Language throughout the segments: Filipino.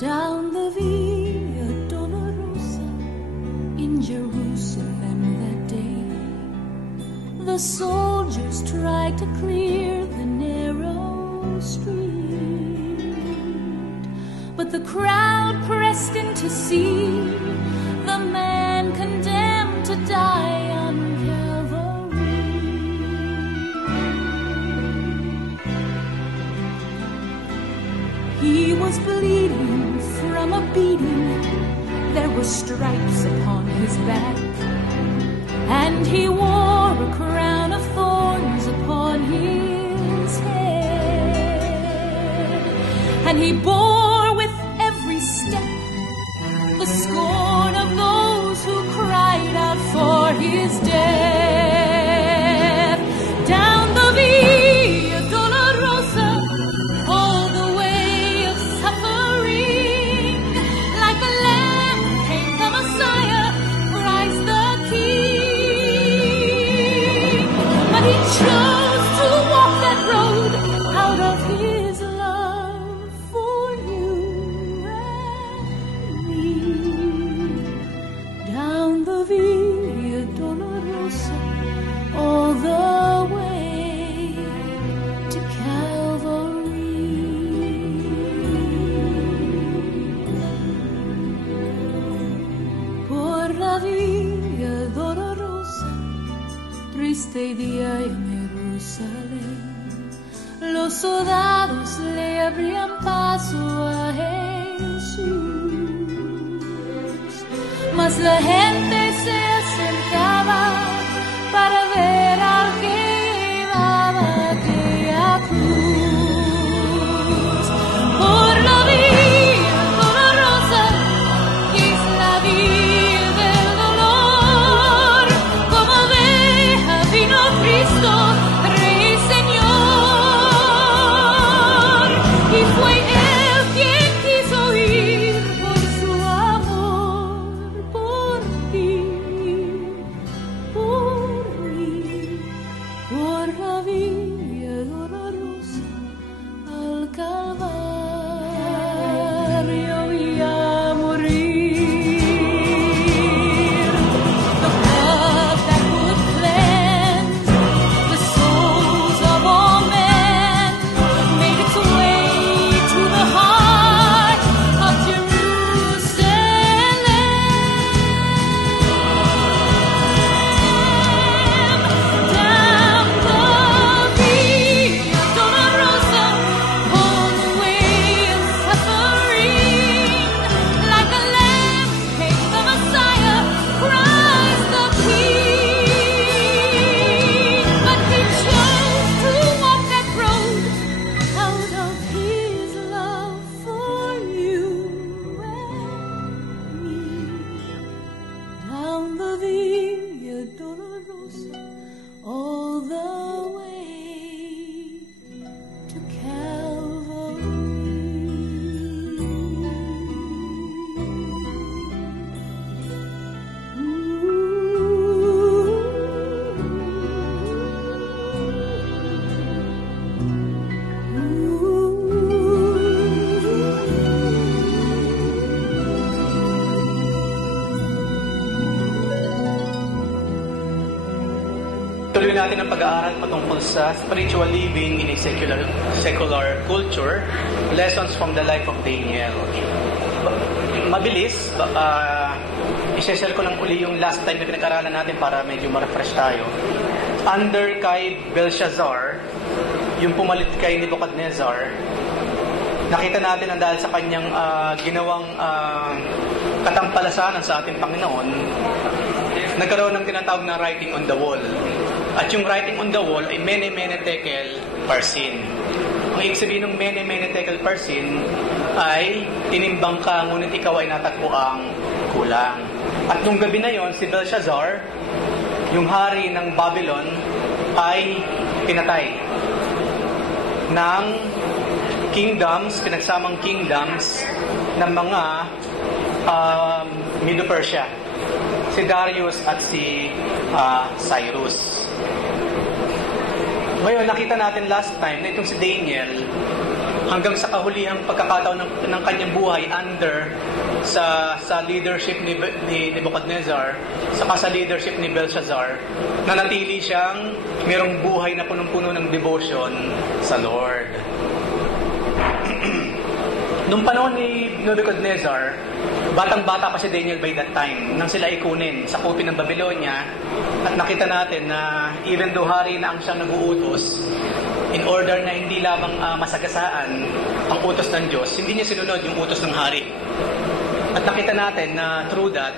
Down the Via Dolorosa in Jerusalem that day, the soldiers tried to clear the narrow street, but the crowd pressed in to see the man condemned to die on Calvary. He was bleeding from a beating, there were stripes upon his back, and he wore a crown of thorns upon his head, and he bore with every step the scorn of those who cried out for his death. Down the Via Dolorosa, all the way of suffering, like a lamb came the Messiah, Christ the King. But he chose to walk that road out of his love for you and me. Down the Via Dolorosa, all the way to Calvary. Por la Via Dolorosa, triste día en Jerusalén, los soldados le abrían paso a Jesús, mas la gente se acercaba para ver al que llevaba aquella cruz. Por la Via Dolorosa, que es la vía del dolor, como oveja vino Cristo, Rey y Señor, y fue Él quien quiso ir por su amor, por ti, por mí, por la Via Dolorosa al Calvario y a morir. The blood that would cleanse the souls of all men made its way to the heart of Jerusalem. Down the Via Dolorosa, all the way of suffering, like a lamb came the Messiah, Christ the King. But he chose to walk that road out of his love for you and me. Down the Via Dolorosa, all the way to Calvary. Tuloy natin ang pag-aaral patungkol sa spiritual living in a secular culture, lessons from the life of Daniel. Mabilis, i-share ko lang uli yung last time na pinag-aralan natin para medyo ma-refresh tayo. Under kay Belshazzar, yung pumalit kay Nebuchadnezzar, nakita natin ang dahil sa kanyang ginawang katampalasanan sa ating Panginoon, nagkaroon ng tinatawag na writing on the wall. At yung writing on the wall ay mene tekel parsin. Ang ibig sabihin ng mene tekel parsin ay tinimbang ka, ngunit ikaw ay natagpo ang kulang. At nung gabi na yon, si Belshazzar, yung hari ng Babylon, ay pinatay ng kingdoms, pinagsamang kingdoms ng mga Medo-Persia. Si Darius at si Cyrus. Ngayon, nakita natin last time na itong si Daniel, hanggang sa kahulihang pagkakataon ng kanyang buhay under sa leadership ni Nebuchadnezzar, saka sa leadership ni Belshazzar, nanatili siyang mayroong buhay na punong-puno ng devotion sa Lord. Nung panahon ni Nebuchadnezzar, batang-bata pa si Daniel by that time, nang sila ikunin sa kopya ng Babylonia, at nakita natin na even though hari na ang siyang nag-uutos, in order na hindi lamang masagasaan ang utos ng Diyos, hindi niya sinunod yung utos ng hari. At nakita natin na through that,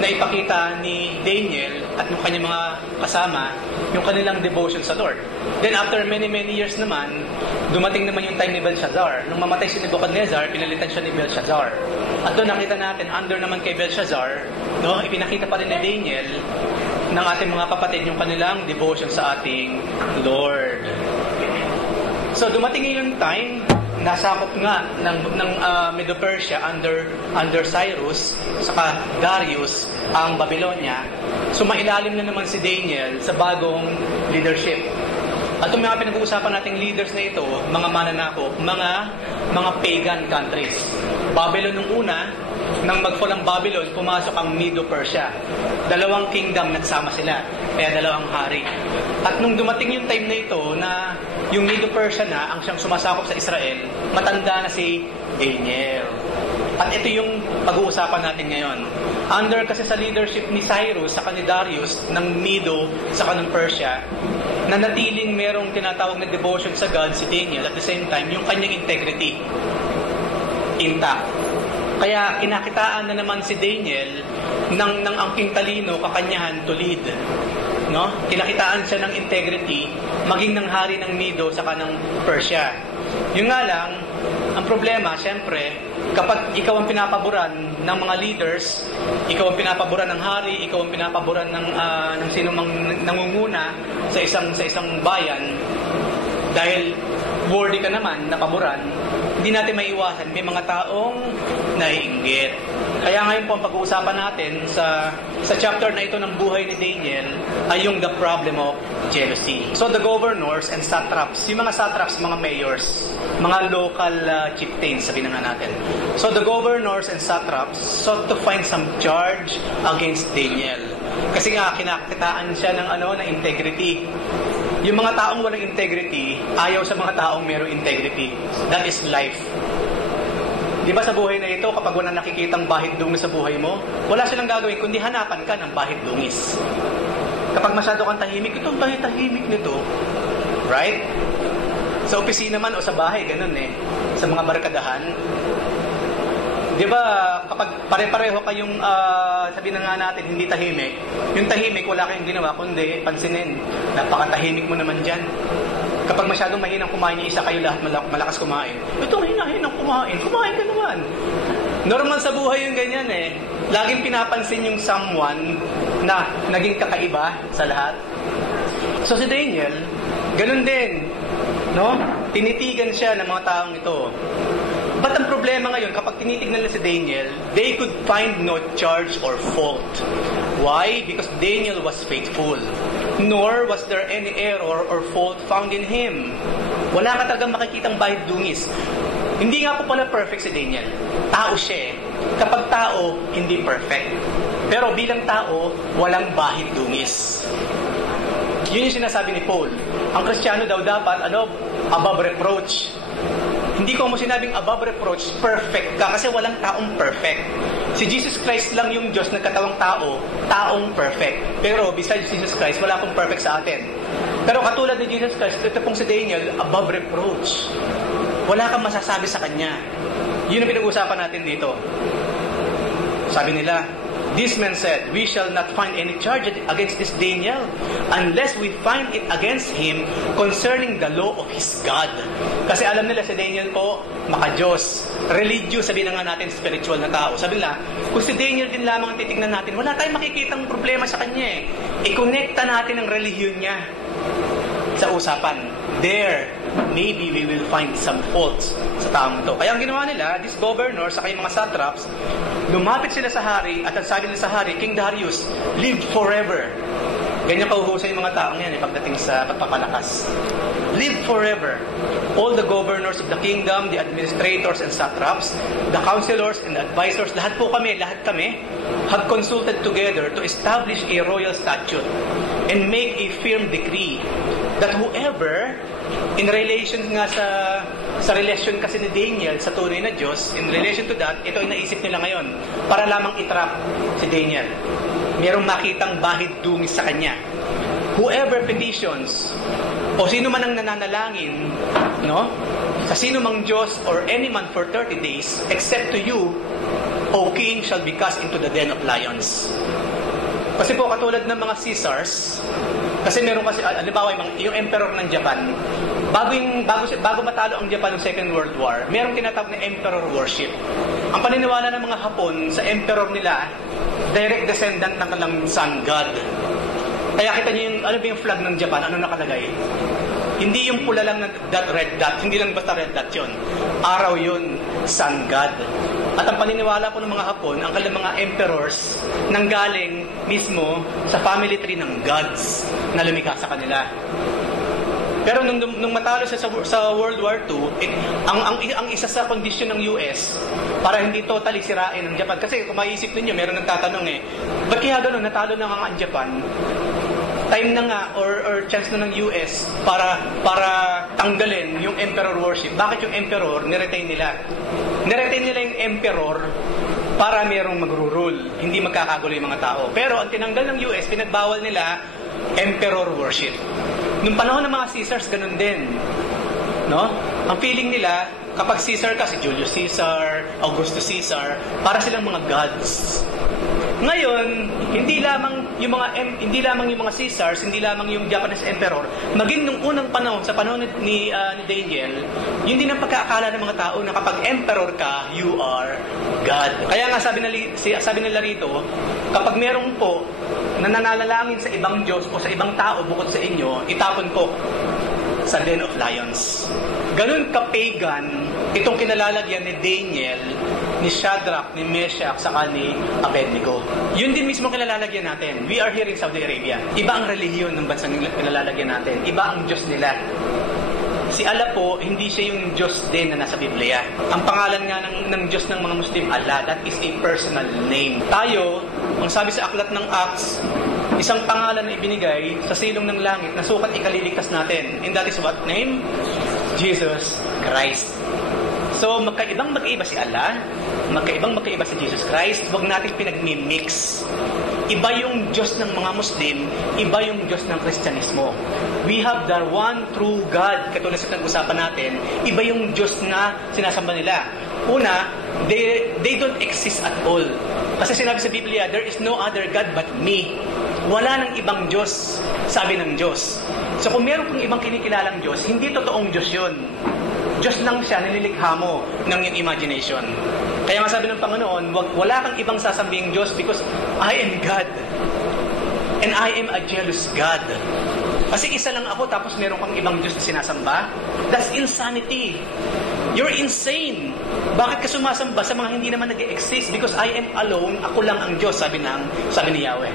na ipakita ni Daniel at yung kanyang mga kasama yung kanilang devotion sa Lord. Then after many years naman, dumating naman yung time ni Belshazzar. Nung mamatay si Nebuchadnezzar, pinalitan siya ni Belshazzar. At doon nakita natin, under naman kay Belshazzar, no, ipinakita pa rin ni Daniel ng ating mga kapatid yung kanilang devotion sa ating Lord. So dumating yung time, nasakop nga ng Medo-Persia under Cyrus saka Darius ang Babylonia. So mailalim na naman si Daniel sa bagong leadership. At yung mga pinag-uusapan nating leaders na ito, mga mananakop, mga pagan countries. Babylon nung una, nang mag-fall ang Babylon, pumasok ang Medo-Persia. Dalawang kingdom nagsama sila, kaya dalawang hari. At nung dumating yung time na ito na yung Medo-Persia na ang siyang sumasakop sa Israel, matanda na si Daniel. At ito yung pag-uusapan natin ngayon. Under kasi sa leadership ni Cyrus, saka ni Darius, ng Medo, saka ng Persia, nanatiling merong tinatawag na devotion sa God si Daniel, at the same time, yung kanyang integrity intact. Kaya kinakitaan na naman si Daniel ng angking talino, kakanyahan to lead. No? Kinakitaan siya ng integrity, maging ng hari ng Medo saka ng Persia. Yung nga lang, ang problema, siyempre, kapag ikaw ang pinapaboran ng mga leaders, ikaw ang pinapaboran ng hari, ikaw ang pinapaboran ng sino mang nangunguna sa isang bayan, dahil worthy ka naman na paboran, hindi natin maiwasan, may mga taong naiinggit. Kaya ngayon po ang pag-uusapan natin sa chapter na ito ng buhay ni Daniel ay yung the problem of jealousy. So the governors and satraps, yung mga satraps, mga mayors, mga local chieftains, sabihin na nga natin. So the governors and satraps sought to find some charge against Daniel. Kasi nga kinakitaan siya ng integrity. Yung mga taong walang integrity, ayaw sa mga taong mayroong integrity. That is life. Di ba sa buhay na ito, kapag wala nakikitang bahid dungis sa buhay mo, wala silang gagawin kundi hanapan ka ng bahid dungis. Kapag masyado kang tahimik, itong tahimik nito. Right? Sa opisina man o sa bahay, ganun eh. Sa mga barkadahan. Di ba, kapag pare-pareho kayong, sabihin na nga natin, hindi tahimik, yung tahimik, wala kayong ginawa, kundi pansinin. Napakatahimik mo naman dyan. Kapag masyadong mahinang kumain yung isa, kayo lahat malakas kumain. Ito, hinang kumain. Kumain ka naman. Normal sa buhay yung ganyan eh. Laging pinapansin yung someone na naging kakaiba sa lahat. So si Daniel, ganun din. No? Tinitigan siya ng mga taong ito. But ang problema ngayon, kapag tinitignan nila si Daniel, they could find no charge or fault. Why? Because Daniel was faithful. Nor was there any error or fault found in him. Wala ka talagang makikitang bahid dungis. Hindi nga po pala perfect si Daniel. Tao siya eh. Kapag tao, hindi perfect. Pero bilang tao, walang bahid dungis. Yun yung sinasabi ni Paul. Ang Kristiyano daw dapat, above reproach. Hindi ko mo sinabing above reproach, perfect ka, kasi walang taong perfect. Si Jesus Christ lang yung Diyos nagkatawang tao, taong perfect. Pero besides Jesus Christ, wala pong perfect sa atin. Pero katulad ni Jesus Christ, ito pong si Daniel, above reproach. Wala kang masasabi sa kanya. Yun ang pinag-uusapan natin dito. Sabi nila, this man said, we shall not find any charge against this Daniel unless we find it against him concerning the law of his God. Kasi alam nila si Daniel po, maka-Diyos. Religious, sabihin na nga natin, spiritual na tao. Sabi nila, kung si Daniel din lamang ang titignan natin, wala tayong makikitang problema sa kanya eh. I-connecta natin ang relihiyon niya sa usapan. There, maybe we will find some faults sa taong ito. Kaya ang ginawa nila, these governors, saka yung mga satraps, lumapit sila sa hari, at ang sabi nila sa hari, King Darius, live forever. Ganyan kauhusay yung mga taong yan pagdating sa pagpapalakas. Live forever. All the governors of the kingdom, the administrators and satraps, the counselors and advisors, lahat kami, have consulted together to establish a royal statute and make a firm decree that whoever, in relation nga sa relasyon kasi ni Daniel sa tunay na Diyos, in relation to that, ito ay naisip nila ngayon para lamang itrap si Daniel. Merong makitang bahid dungis sa kanya. Whoever petitions, o sino man ang nananalangin, no? Sa sino mang Diyos or any man for 30 days, except to you, O king, shall be cast into the den of lions. Kasi po, katulad ng mga Caesars, kasi meron kasi, halimbawa, yung emperor ng Japan, bago matalo ang Japan ng Second World War, merong tinatawag na emperor worship. Ang paniniwala ng mga Hapon sa emperor nila, direct descendant ng kanilang sun god. Kaya kita niyo yung, ano ba yung flag ng Japan, ano nakalagay? Hindi yung pula lang na dot, red dot, hindi lang basta red dot yun. Araw yun, sun god. At ang paniniwala po ng mga Hapon, ang kanilang mga emperors, nanggaling mismo sa family tree ng gods na lumikha sa kanila. Pero nung matalo siya sa World War II, ang isa sa kondisyon ng US para hindi totally sirain ang Japan. Kasi kung maisip ninyo, meron nagtatanong ba't kaya gano'n, natalo na nga ang Japan? Time na nga or chance na ng US para tanggalin yung emperor worship. Bakit yung emperor niretain nila? Niretain nila yung emperor para merong magro-rule, hindi magkakagulo yung mga tao. Pero ang tinanggal ng US, pinagbawal nila emperor worship. Nung panahon ng mga Caesars, ganun din. No? Ang feeling nila, kapag Caesar ka, si Julius Caesar, Augustus Caesar, para silang mga gods. Ngayon, hindi lamang yung mga Caesars, hindi lamang yung Japanese emperor, maging nung unang panahon, sa panahon ni Daniel, yun din ang pagkaakala ng mga tao na kapag emperor ka, you are God. Kaya nga sabi nila rito, kapag merong po na nananalangin sa ibang Diyos o sa ibang tao bukod sa inyo, itapon po sa den of lions. Ganun ka-pagan itong kinalalagyan ni Daniel, ni Shadrach, ni Meshach, saka ni Abednego. Yun din mismo kinalalagyan natin. We are here in Saudi Arabia. Iba ang relihiyon ng bansang kinalalagyan natin. Iba ang Diyos nila. Si Allah po, hindi siya yung Diyos din na nasa Biblia. Ang pangalan nga ng Diyos ng mga Muslim, Allah, that is a personal name. Tayo, ang sabi sa aklat ng Acts, isang pangalan na ibinigay sa silong ng langit na sukat ikaliligtas natin. And that is what name? Jesus Christ. So, magkaibang-magkaiba si Allah, magkaibang-magkaiba si Jesus Christ, huwag natin pinagmi-mix. Iba yung Diyos ng mga Muslim, iba yung Diyos ng Kristyanismo. We have the one true God, katulad sa nag-usapan natin, iba yung Diyos na sinasamba nila. Una, they don't exist at all. Kasi sinabi sa Biblia, there is no other God but me. Wala nang ibang Diyos, sabi ng Diyos. So kung meron kang ibang kinikilalang Diyos, hindi totoong Diyos yun. Diyos lang siya, nililikha mo ng iyong imagination. Kaya nga sabi ng Panginoon, wala kang ibang sasambing Diyos because I am God. And I am a jealous God. Kasi isa lang ako tapos meron kang ibang Diyos na sinasamba? That's insanity. You're insane. Bakit ka sumasamba sa mga hindi naman nag-exist? Because I am alone, ako lang ang Diyos, sabi ni Yahweh.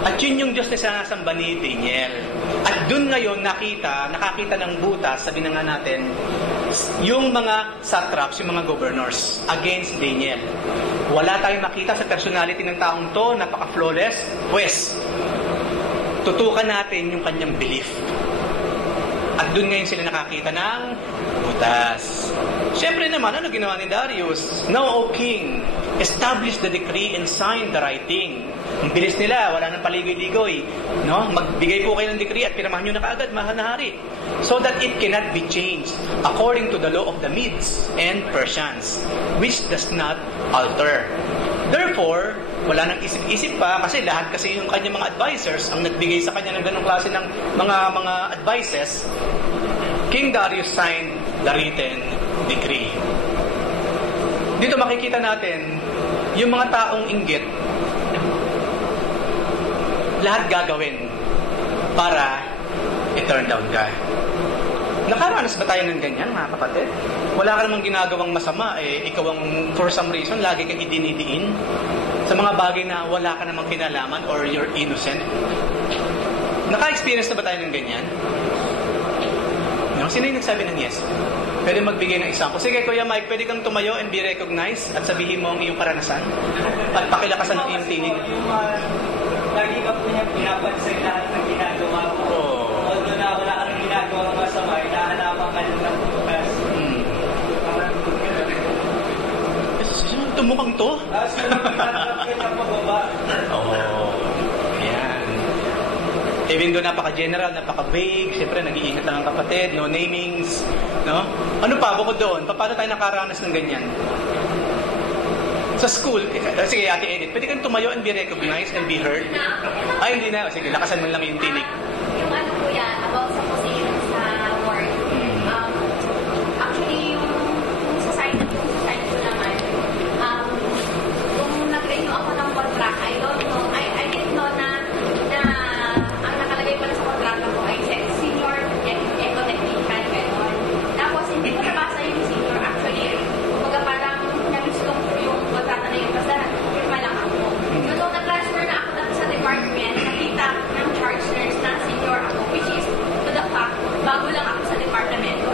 At yun yung Diyos na sinasamba ni Daniel. At dun ngayon nakakita ng butas, sabi na nga natin, yung mga satraps, yung mga governors against Daniel. Wala tayong makita sa personality ng taong to, napaka-flawless. Pues, tutukan natin yung kanyang belief. At dun ngayon sila nakakita ng butas. Siyempre naman, ano ginawa ni Darius? Now, O King, establish the decree and sign the writing. Ang bilis nila, wala nang paligoy-ligoy. No? Magbigay po kayo ng decree at pirmahan nyo na kaagad, mahal na hari. So that it cannot be changed according to the law of the Medes and Persians, which does not alter. Therefore, wala nang isip-isip pa kasi lahat kasi yung kanyang mga advisors ang nagbigay sa kanya ng ganong klase ng mga advices. King Darius signed the written decree. Dito makikita natin yung mga taong inggit, lahat gagawin para i-turn down ka. Nakaranas ba tayo ng ganyan, mga kapatid? Wala ka namang ginagawang masama, ikaw ang for some reason, lagi kang idinidiin sa mga bagay na wala ka namang kinalaman or you're innocent. Naka-experience na ba tayo ng ganyan? No? Sino yung nagsabi ng yes? Pwede magbigay ng example. Sige, Kuya Mike, pwede kang tumayo and be recognized at sabihin mo ang iyong karanasan at pakilakasan ng iyong tinig. Lagi ka po niya pinapansin lahat ng ginagawa ko. Although na wala kang ginagawa ng masama, hinahanapan ka lang ng bukas. Tumukhang to? Sunod ka kita pababa. Yan. Even though napaka-general, napaka-vague, siyempre nag-iingat lang ang kapatid, no namings, no? Ano pa, bukod doon, paano tayo nakaranas ng ganyan? Sa school, sige Ate Edith, pwede kang tumayo and be recognized and be heard? Ay, hindi na. Sige, lakasan mo lang yung tinig. Yung ano po yan, about sa position sa work. Actually, yung sa side ko naman, kung nag-renew ako ng contract, I don't know, I didn't know na ang nakalagay pala sa kontrata ko ay senior eco-technician, gano'n. Tapos, hindi ko nabasa yung senior actually. Kumbaga parang na-miss ko yung kontrata na yun, basta firma lang ako. So, nung nag-transfer na ako sa department, nakita ng charge nurse na senior ako, which is, to the fact, bago lang ako sa department ko.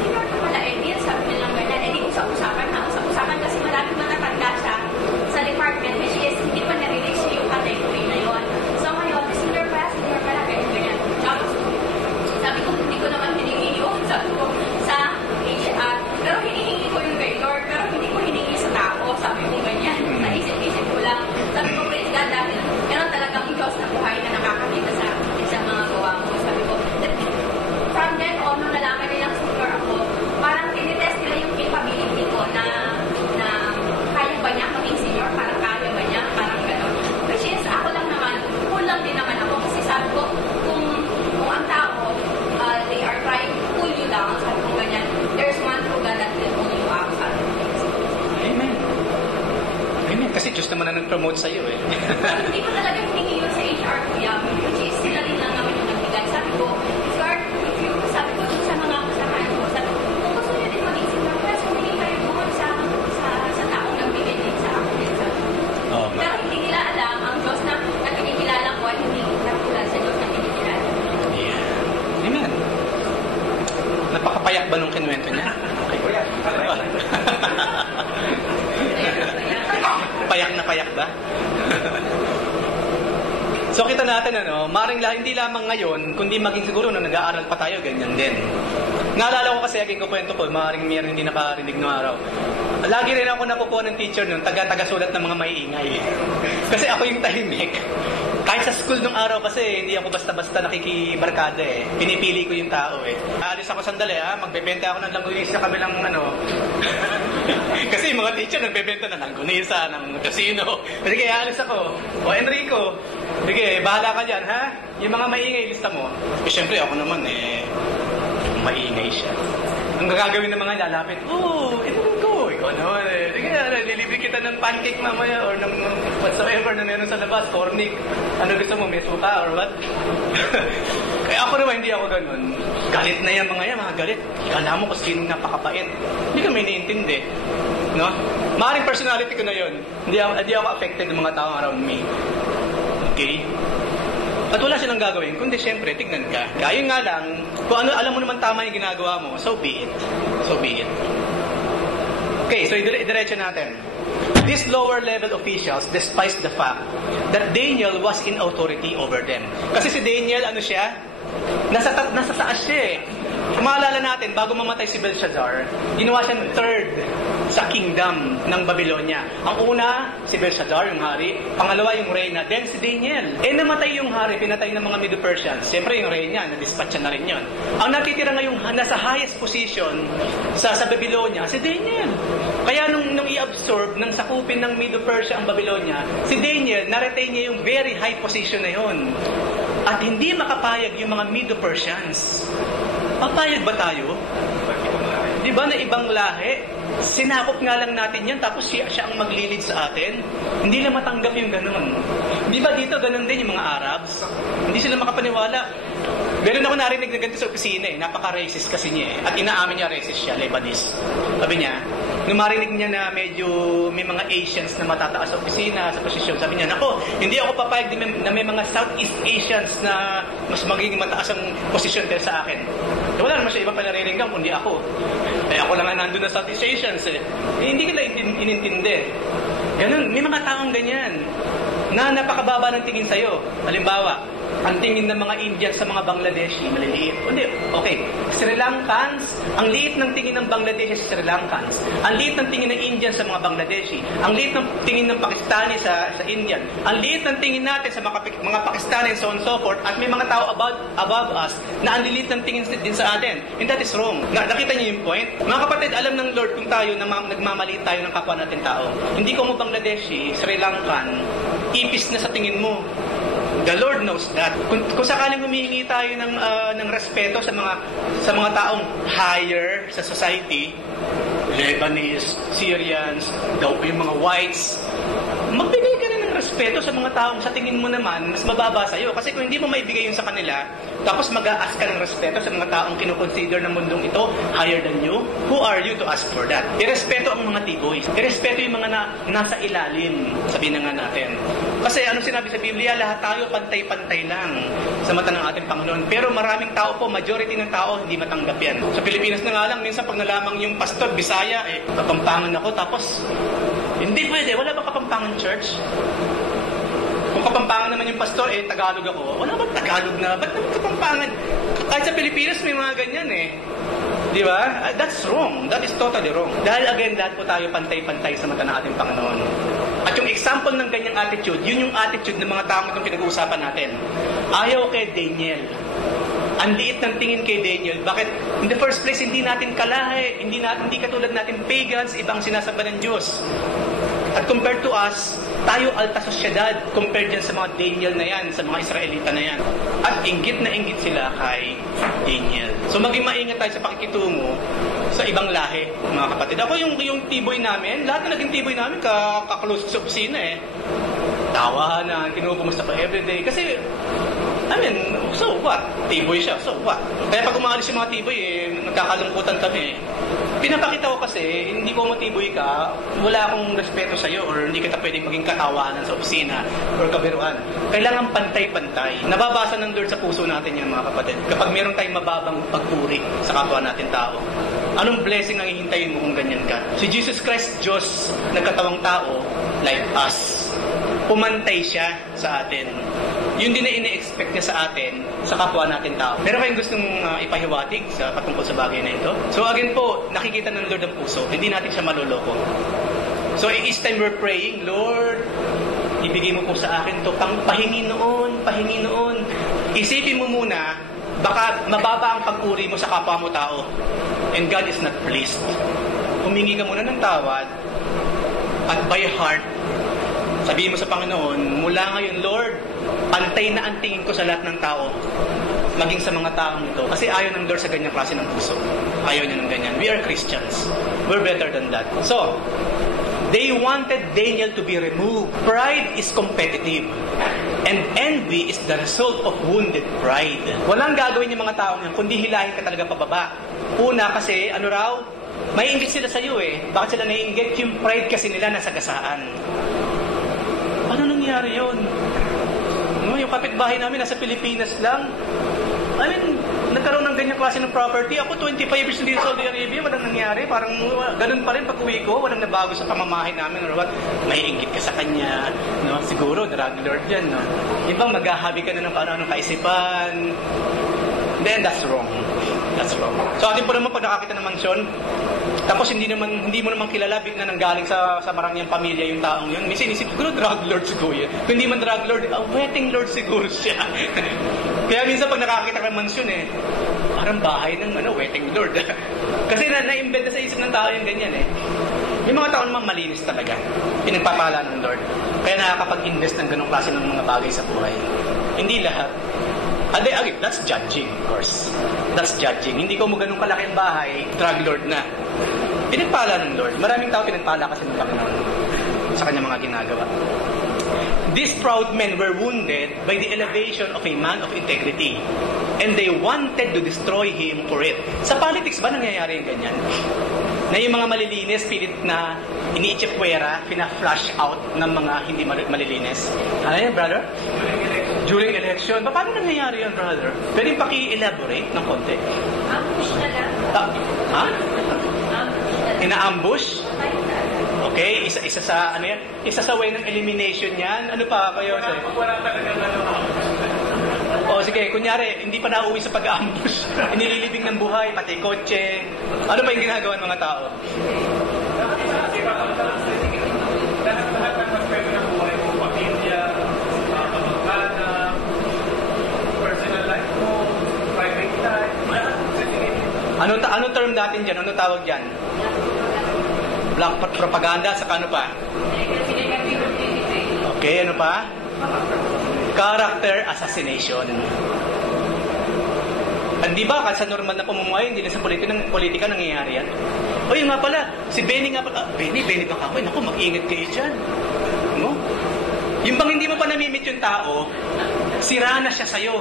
Senior ka pala, Edith, sabi nilang ganyan, Edith, usap-usapan na. Usap-usapan kasi marami mga tanda siya sa department, which is, hindi pa nare-reach yung category na yun. So, ngayon, senior pala, ganyan. Tapos, sabi ko, hindi ko naman hiningi yun. Sabi ko, sa HR, pero hinihingi ko yung gaylord, pero hindi ko hiningi sa tao. Sabi ko, ganyan. Sa isip-isip ko lang. Sabi ko, praise God, dahil meron talagang Diyos na buhay na nakakakita sa mga gawa mo. Sabi ko, from then on, nung nalaman nilang senior ako, parang tinitest nila yung capability ko na kaya ba niya maging senior, parang kaya ba niya, parang gano'n. Which is, ako lang naman, cool lang din naman ako kasi sabi ko, kung ang tao, they are trying to pull you down, sabi ko ganyan, there's one true God that will pull you up, sabi ko. Amen. Amen. Kasi Diyos naman na nag-promote sa'yo eh. Hindi ko talaga hiningi yun sa HR kuya, which is sila rin lang naman yung nagbigay. Sabi ko, sabi ko dun sa mga kasamahan ko, sabi ko, kung gusto nyo din maging senior, pwes humingi kayo doon sa taong nagbigay din sa akin. Pero hindi nila alam, ang Diyos na kinikilala ko ay hindi katulad sa Diyos na kinikilala. Yeah. Amen. Napakapayak ba nung kinuwento niya? Okay. Payak na payak ba? So kita natin maring hindi lamang ngayon, kundi maging siguro nung nag-aaral pa tayo, ganyan din. Naalala ko kasi, aking kukwento ko, maring meron hindi nakarinig noong araw. Lagi rin ako nakukuha ng teacher nun, taga-sulat ng mga maiingay. Kasi ako yung tahimik. Kahit sa school nung araw kasi, hindi ako basta-basta nakikibarkada eh. Pinipili ko yung tao eh. Aalis ako sandali magbebenta ako ng langgunisa sa kabilang Kasi yung mga teacher nagbebenta ng langgunisa, ng casino. Kasi kaya aalis ako. O Enrico, sige, bahala ka dyan, ha? Yung mga maingay, lista mo. Eh, syempre ako naman maingay siya. Ang gagawin ng mga lalapit, Enrico, ikaw naman sige, lilibre kita ng pancake mamaya or ng whatsoever na meron sa labas, cornic. Ano gusto mo, may suka or what? Kaya ako naman, hindi ako ganun. Galit na yan mga galit. Kala mo kung sinong napakapait. Hindi ka may naiintindi. No? Maaaring personality ko na yun. Hindi ako affected ng mga taong around me. Okay? At wala silang gagawin, kundi siyempre, tignan ka. Kaya nga lang, kung alam mo naman tama yung ginagawa mo, so be it. So be it. Okay, so diretso natin. These lower-level officials despised the fact that Daniel was in authority over them. Kasi si Daniel, siya? Nasa taas siya eh. Kung maalala natin, bago mamatay si Belshazzar, ginawa siyang third sa kingdom ng Babylonia. Ang una, si Belshazzar, yung hari. Pangalawa, yung reyna. Then si Daniel. Namatay yung hari, pinatay ng mga Medo-Persians. Siyempre, yung reyna, na-dispatch na rin yun. Ang natitira ngayong nasa highest position sa Babylonia, si Daniel. Kaya nung i-absorb, nang sakupin ng Medo-Persia ang Babylonia, si Daniel, na-retain niya yung very high position na yun. At hindi makapayag yung mga Medo-Persians. Papayag ba tayo? Di ba na ibang lahi? Sinakop nga lang natin yan, tapos siya ang maglilid sa atin. Hindi lang matanggap yung ganun. Di ba dito ganun din yung mga Arabs? Hindi sila makapaniwala. Meron ako narinig na ganito sa opisina Napaka-racist kasi niya At inaamin niya racist siya, Lebanese. Sabi niya, Nung marinig niya na medyo may mga Asians na matataas sa opisina, sa posisyon, sabi niya, nako, hindi ako papayag na may mga Southeast Asians na mas magiging mataas ang posisyon kaya sa akin. Wala naman siya iba pa naririnig kundi ako. Ako lang nga nandun na Southeast Asians hindi kita inintindi. Ganun, may mga taong ganyan na napakababa ng tingin sa'yo. Halimbawa, ang tingin ng mga Indians sa mga Bangladeshi, maliliit. Hindi, okay. Sri Lankans, ang liit ng tingin ng Bangladeshi sa Sri Lankans. Ang liit ng tingin ng Indians sa mga Bangladeshi. Ang liit ng tingin ng Pakistani sa Indian. Ang liit ng tingin natin sa mga Pakistani and so on and so forth. At may mga tao above us na ang liit ng tingin din sa atin. And that is wrong. Nakita niyo yung point? Mga kapatid, alam ng Lord kung tayo na nagmamaliit tayo ng kapwa natin tao. Hindi ko mo Bangladeshi, Sri Lankan, ipis na sa tingin mo. The Lord knows that. Kung sakaling humihingi tayo ng respeto sa mga taong higher sa society, Lebanese, Syrians, yung mga whites, magbigay ka rin ng respeto sa mga taong sa tingin mo naman mas mababa sa iyo. Kasi kung hindi mo maibigay yun sa kanila, tapos mag-a-ask ka ng respeto sa mga taong kinoconsider ng mundong ito higher than you, who are you to ask for that? Irespeto ang mga tiboy. Irespeto yung mga nasa ilalim, sabihin na nga natin. Kasi ano sinabi sa Biblia, lahat tayo pantay-pantay lang sa mata ng ating Panginoon. Pero maraming tao po, majority ng tao, hindi matanggap yan. Sa Pilipinas na nga lang, minsan pag nalamang yung pastor, Bisaya, Kapampangan ako, tapos hindi pwede, wala ba Kapampangan church? Kung Kapampangan naman yung pastor, Tagalog ako. Wala ba Tagalog na? Ba't naman Kapampangan? Kahit sa Pilipinas may mga ganyan Di ba? That's wrong. That is totally wrong. Dahil again, lahat po tayo pantay-pantay sa mata ng ating Panginoon. At yung example ng ganyang attitude, yun yung attitude ng mga taong itong pinag-uusapan natin. Ayaw kay Daniel. Ang liit ng tingin kay Daniel. Bakit? In the first place, hindi natin kalahi. Hindi katulad natin pagans, ibang sinasamba ng Diyos. At compared to us, tayo alta sosyedad compared dyan sa mga Daniel na yan, sa mga Israelita na yan. At inggit na inggit sila kay Daniel. So maging maingat tayo sa pakikitungo sa ibang lahi, mga kapatid. Ako yung tiboy namin, lahat na naging tiboy namin, kaklose sa opisina Tawanan, kinupumusta pa everyday. Kasi, so what? Tiboy siya, so what? Kaya pag umalis yung mga tiboy, nagkakalungkutan kami. Pinapakita ko kasi, hindi ko matiboy ka, wala akong respeto sa'yo, or hindi kita pwedeng maging katawanan sa opisina, or kabiruan. Kailangan pantay-pantay. Nababasa ng Lord sa puso natin yan, mga kapatid. Kapag meron tayong mababang pagpuri sa kapwa natin tao, anong blessing ang hihintayin mo kung ganyan ka? Si Jesus Christ, Diyos, nagkatawang tao, like us. Pumantay siya sa atin. Yun din na ine-expect niya sa atin, sa kapwa natin tao. Pero kayong gustong ipahiwatig sa patungkol sa bagay na ito? So again po, nakikita ng Lord ang puso. Hindi natin siya maluloko. So each time we're praying, Lord, ibigay mo po sa akin to pahingi noon. Isipin mo muna, baka mababa ang pag-uri mo sa kapwa mo tao. And God is not pleased. Humingi ka muna ng tawad at by heart, sabihin mo sa Panginoon, mula ngayon, Lord, pantay na ang tingin ko sa lahat ng tao, maging sa mga taong ito. Kasi ayaw ng Lord sa ganyang klase ng puso. Ayaw niya ng ganyan. We are Christians. We're better than that. So, they wanted Daniel to be removed. Pride is competitive. And envy is the result of wounded pride. Walang gagawin yung mga taong yan, kundi hilahin ka talaga pababa. Una, kasi, may inggit sila sa iyo Bakit sila naiinggit? Yung pride kasi nila nasagasaan. Ano nangyari yun? Yung kapitbahay namin nasa Pilipinas lang. Nagkaroon ng ganyang klase ng property. Ako 25 years dito sa Saudi Arabia, walang nangyari. Parang ganun pa rin pag uwi ko, walang nabago sa pamamahay namin. Or what? May inggit ka sa kanya. Siguro, drug lord yan. Ibang maghahabi ka na ng paano kaisipan. Then that's wrong. That's wrong. So atin po naman pag nakakita ng mansyon, tapos hindi mo naman kilala, bigla nanggaling sa marangyang pamilya yung taong yun. Minsan isip, siguro drug lord siguro yan. Kung hindi man drug lord, wedding lord siguro siya. Kaya minsan pag nakakita ka ng mansyon parang bahay ng wedding lord. Kasi na-invent sa isip ng tao yung ganyan May mga tao naman malinis talaga. Pinagpapala ng Lord. Kaya nakakapag-invest ng ganong klase ng mga bagay sa buhay. Hindi lahat. Again, that's judging, of course. That's judging. Hindi ko mo ganun kalaki ang bahay, drug lord na. Pinagpala ng Lord. Maraming tao pinagpala kasi ng Panginoon sa kanyang mga ginagawa. These proud men were wounded by the elevation of a man of integrity. And they wanted to destroy him for it. Sa politics ba nangyayari yung ganyan? Na yung mga malilinis, pilit na iniitsipwera, pina-flush out ng mga hindi malilinis. Ano yan, brother? During election. Paano nangyayari yan, brother? Pwede paki-elaborate ng konti? Ambush na lang. Ha? Ambush na lang. Ina-ambush? Okay, isa sa ano yan? Isa sa way ng elimination yan. Ano pa kayo? Wala talagang O sige, kunyari, hindi pa nauwi sa pag-ambush. Inililibing ng buhay, pati kotse. Ano pa yung ginagawa ng mga tao? Lahat ng aspect ng buhay mo, pamilya, kamag-anak, personal life mo, private life, Ano term natin dyan? Ano tawag dyan? Black propaganda, saka ano pa? Okay, ano pa? Character assassination. Hindi ba, kasi sa normal na pamumuhay, hindi na sa politika nangyayari yan? O yun nga pala, si Benny nga pala, Benny ba ka? Naku, mag-ingat kayo dyan. No? Yung bang hindi mo pa namimit yung tao, sira na siya sa'yo.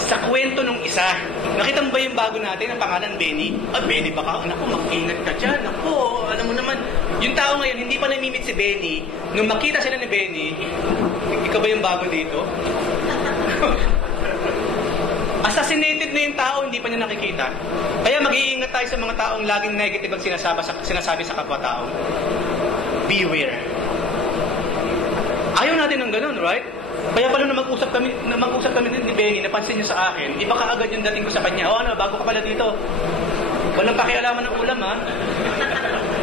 Sa kwento nung isa. Nakita mo ba yung bago natin, ang pangalan Benny? Benny ba ka? Naku, mag-ingat ka dyan. Naku, alam mo naman, yung tao ngayon, hindi pa namimit si Benny. Nung makita sila ni Benny, ikaw ba yung bago dito? Assassinated na yung tao, hindi pa niya nakikita. Kaya mag-iingat tayo sa mga taong laging negative ang sinasabi sa kapwa-tao. Beware. Ayaw natin ng ganun, right? Kaya pala na mag-usap kami din ni Benny, napansin niya sa akin, iba ka agad yung dating ko sa kanya. Bago ka pala dito. Walang pakialaman ng ulam, ha?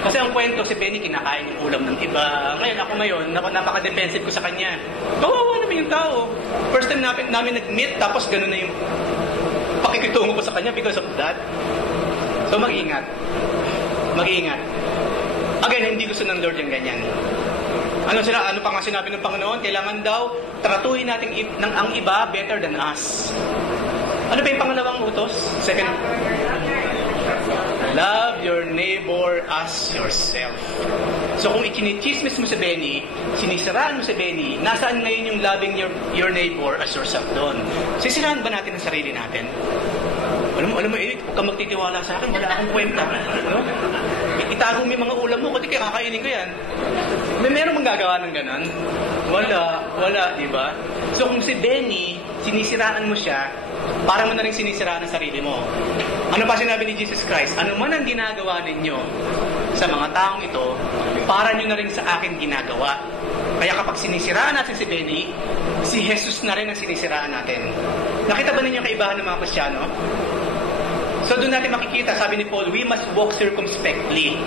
Kasi ang kwento, si Benny kinakain yung ulam ng iba. Ngayon, ako napaka-defensive ko sa kanya. Kawawa naman yung tao. First time namin nag-meet, tapos ganun na yung pakikitungo ko sa kanya because of that. So, mag-ingat. Mag-ingat. Again, hindi gusto ng Lord yung ganyan. Ano pa nga sinabi ng Panginoon? Kailangan daw tratuhin natin ang iba better than us. Ano ba yung pangalawang utos? Second. Love your neighbor as yourself. So kung ikinichismis mo si Benny, sinisiraan mo si Benny, nasaan ngayon yung loving your neighbor as yourself doon? Sisiraan ba natin ang sarili natin? Alam mo, huwag kang magtitiwala sa akin, wala akong kwenta. No? Itago mo yung mga ulam mo, kasi kakainin ko yan. Meron bang gagawa ng ganon? Wala, di ba? So kung si Benny, sinisiraan mo siya, para mo na rin sinisiraan ang sarili mo. Ano pa sinabi ni Jesus Christ? Ano man ang ginagawa ninyo sa mga taong ito, para nyo na rin sa akin ginagawa. Kaya kapag sinisiraan natin si Benny, si Jesus na rin ang sinisiraan natin. Nakita ba ninyo kaibahan ng mga Kristiyano? So doon natin makikita, sabi ni Paul, we must walk circumspectly.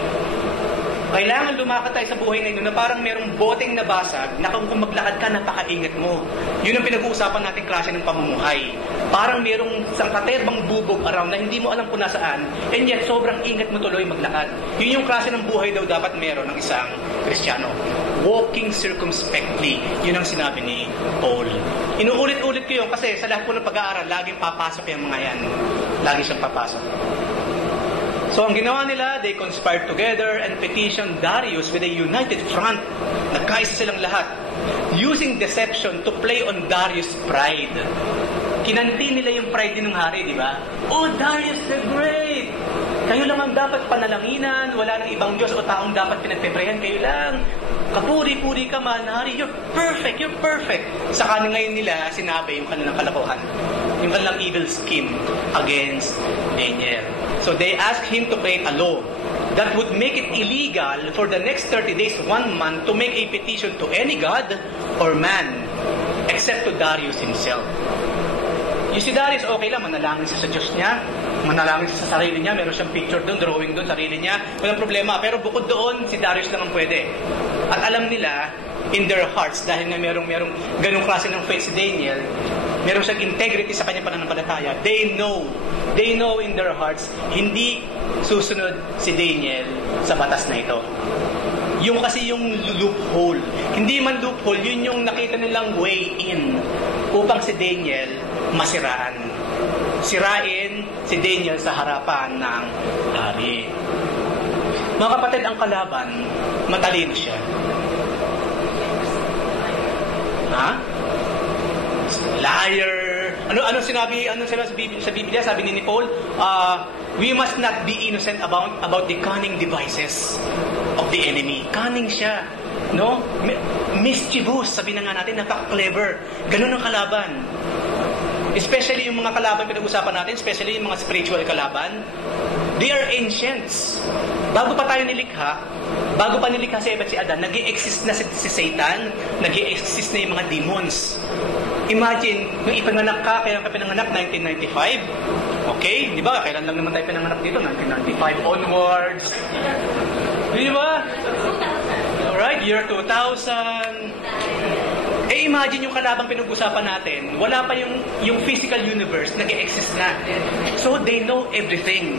Kailangan lumakad tayo sa buhay ngayon na parang merong boteng nabasag na kung maglakad ka, napakaingat mo. Yun ang pinag-uusapan natin klase ng pamumuhay. Parang merong sangkaterbang bubog around na hindi mo alam kung nasaan, and yet sobrang ingat mo tuloy maglakad. Yun yung klase ng buhay daw dapat meron ng isang Kristiyano. Walking circumspectly. Yun ang sinabi ni Paul. Inuulit-ulit ko yun kasi sa lahat po ng pag-aaral, laging papasok yung mga yan. Lagi siyang papasok. So ang ginawa nila, they conspired together and petitioned Darius with a united front. Nagkaisa silang lahat. Using deception to play on Darius' pride. Kinanti nila yung pride din ng hari, di ba? Oh, Darius the Great! Kayo lang ang dapat panalanginan, wala nang ibang Diyos o taong dapat pinagpeprehan, kayo lang. Kapuri-puri ka man, hari, you're perfect. Sa kanin ngayon nila, sinabi yung kanilang kalokohan. Yung kanilang evil scheme against Daniel. So they asked him to create a law that would make it illegal for the next 30 days, 1 month, to make a petition to any god or man except to Darius himself. Yung si Darius, okay lang, manalangin siya sa Diyos niya, manalangin siya sa sarili niya, meron siyang picture doon, drawing doon, sarili niya, walang problema. Pero bukod doon, si Darius lang ang pwede. At alam nila, in their hearts, dahil nga merong ganong klase ng faith si Daniel, meron siyang integrity sa kanyang pananampalataya, they know in their hearts, hindi susunod si Daniel sa batas na ito. Yung kasi yung loophole, hindi man loophole, yun yung nakita nilang way in upang si Daniel masiraan. Sirain si Daniel sa harapan ng hari. Mga kapatid, ang kalaban, matalino siya. Ha? Liar. Ano sinabi sa Biblia? Sabi ni Paul, we must not be innocent about the cunning devices of the enemy. Cunning siya. No? Mischievous, sabi na nga natin, napaka-clever. Ganun ang kalaban. Especially yung mga kalaban pinag-usapan natin, especially yung mga spiritual kalaban, they are ancients. Bago pa tayo nilikha, bago pa nilikha si Eva at si Adan, nag-i-exist na si Satan, nag-i-exist na yung mga demons. Imagine, nung ipanganak ka, kailan ka pinanganak? 1995? Okay, di ba? Kailan lang naman tayo pinanganak dito? 1995 onwards. Di ba? Alright, year 2000. Eh imagine yung kalabang pinag-usapan natin, wala pa yung physical universe, nag-e-exist na. So they know everything.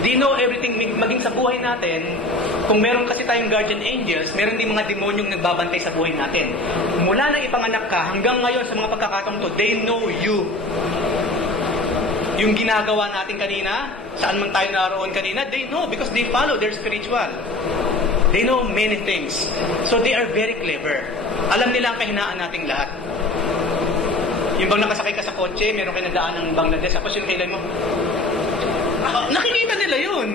They know everything, maging sa buhay natin. Kung meron kasi tayong guardian angels, meron din mga demonyong nagbabantay sa buhay natin. Mula nang ipanganak ka, hanggang ngayon sa mga pagkakataong to, they know you. Yung ginagawa natin kanina, saan man tayo naroon kanina, they know because they follow, they're spiritual. They know many things. So they are very clever. Alam nila ang kahinaan nating lahat. Yung bang nakasakay ka sa kotse, meron kayo nadaan ng Bangladesh, tapos yung kailan mo, nakikita nila yun.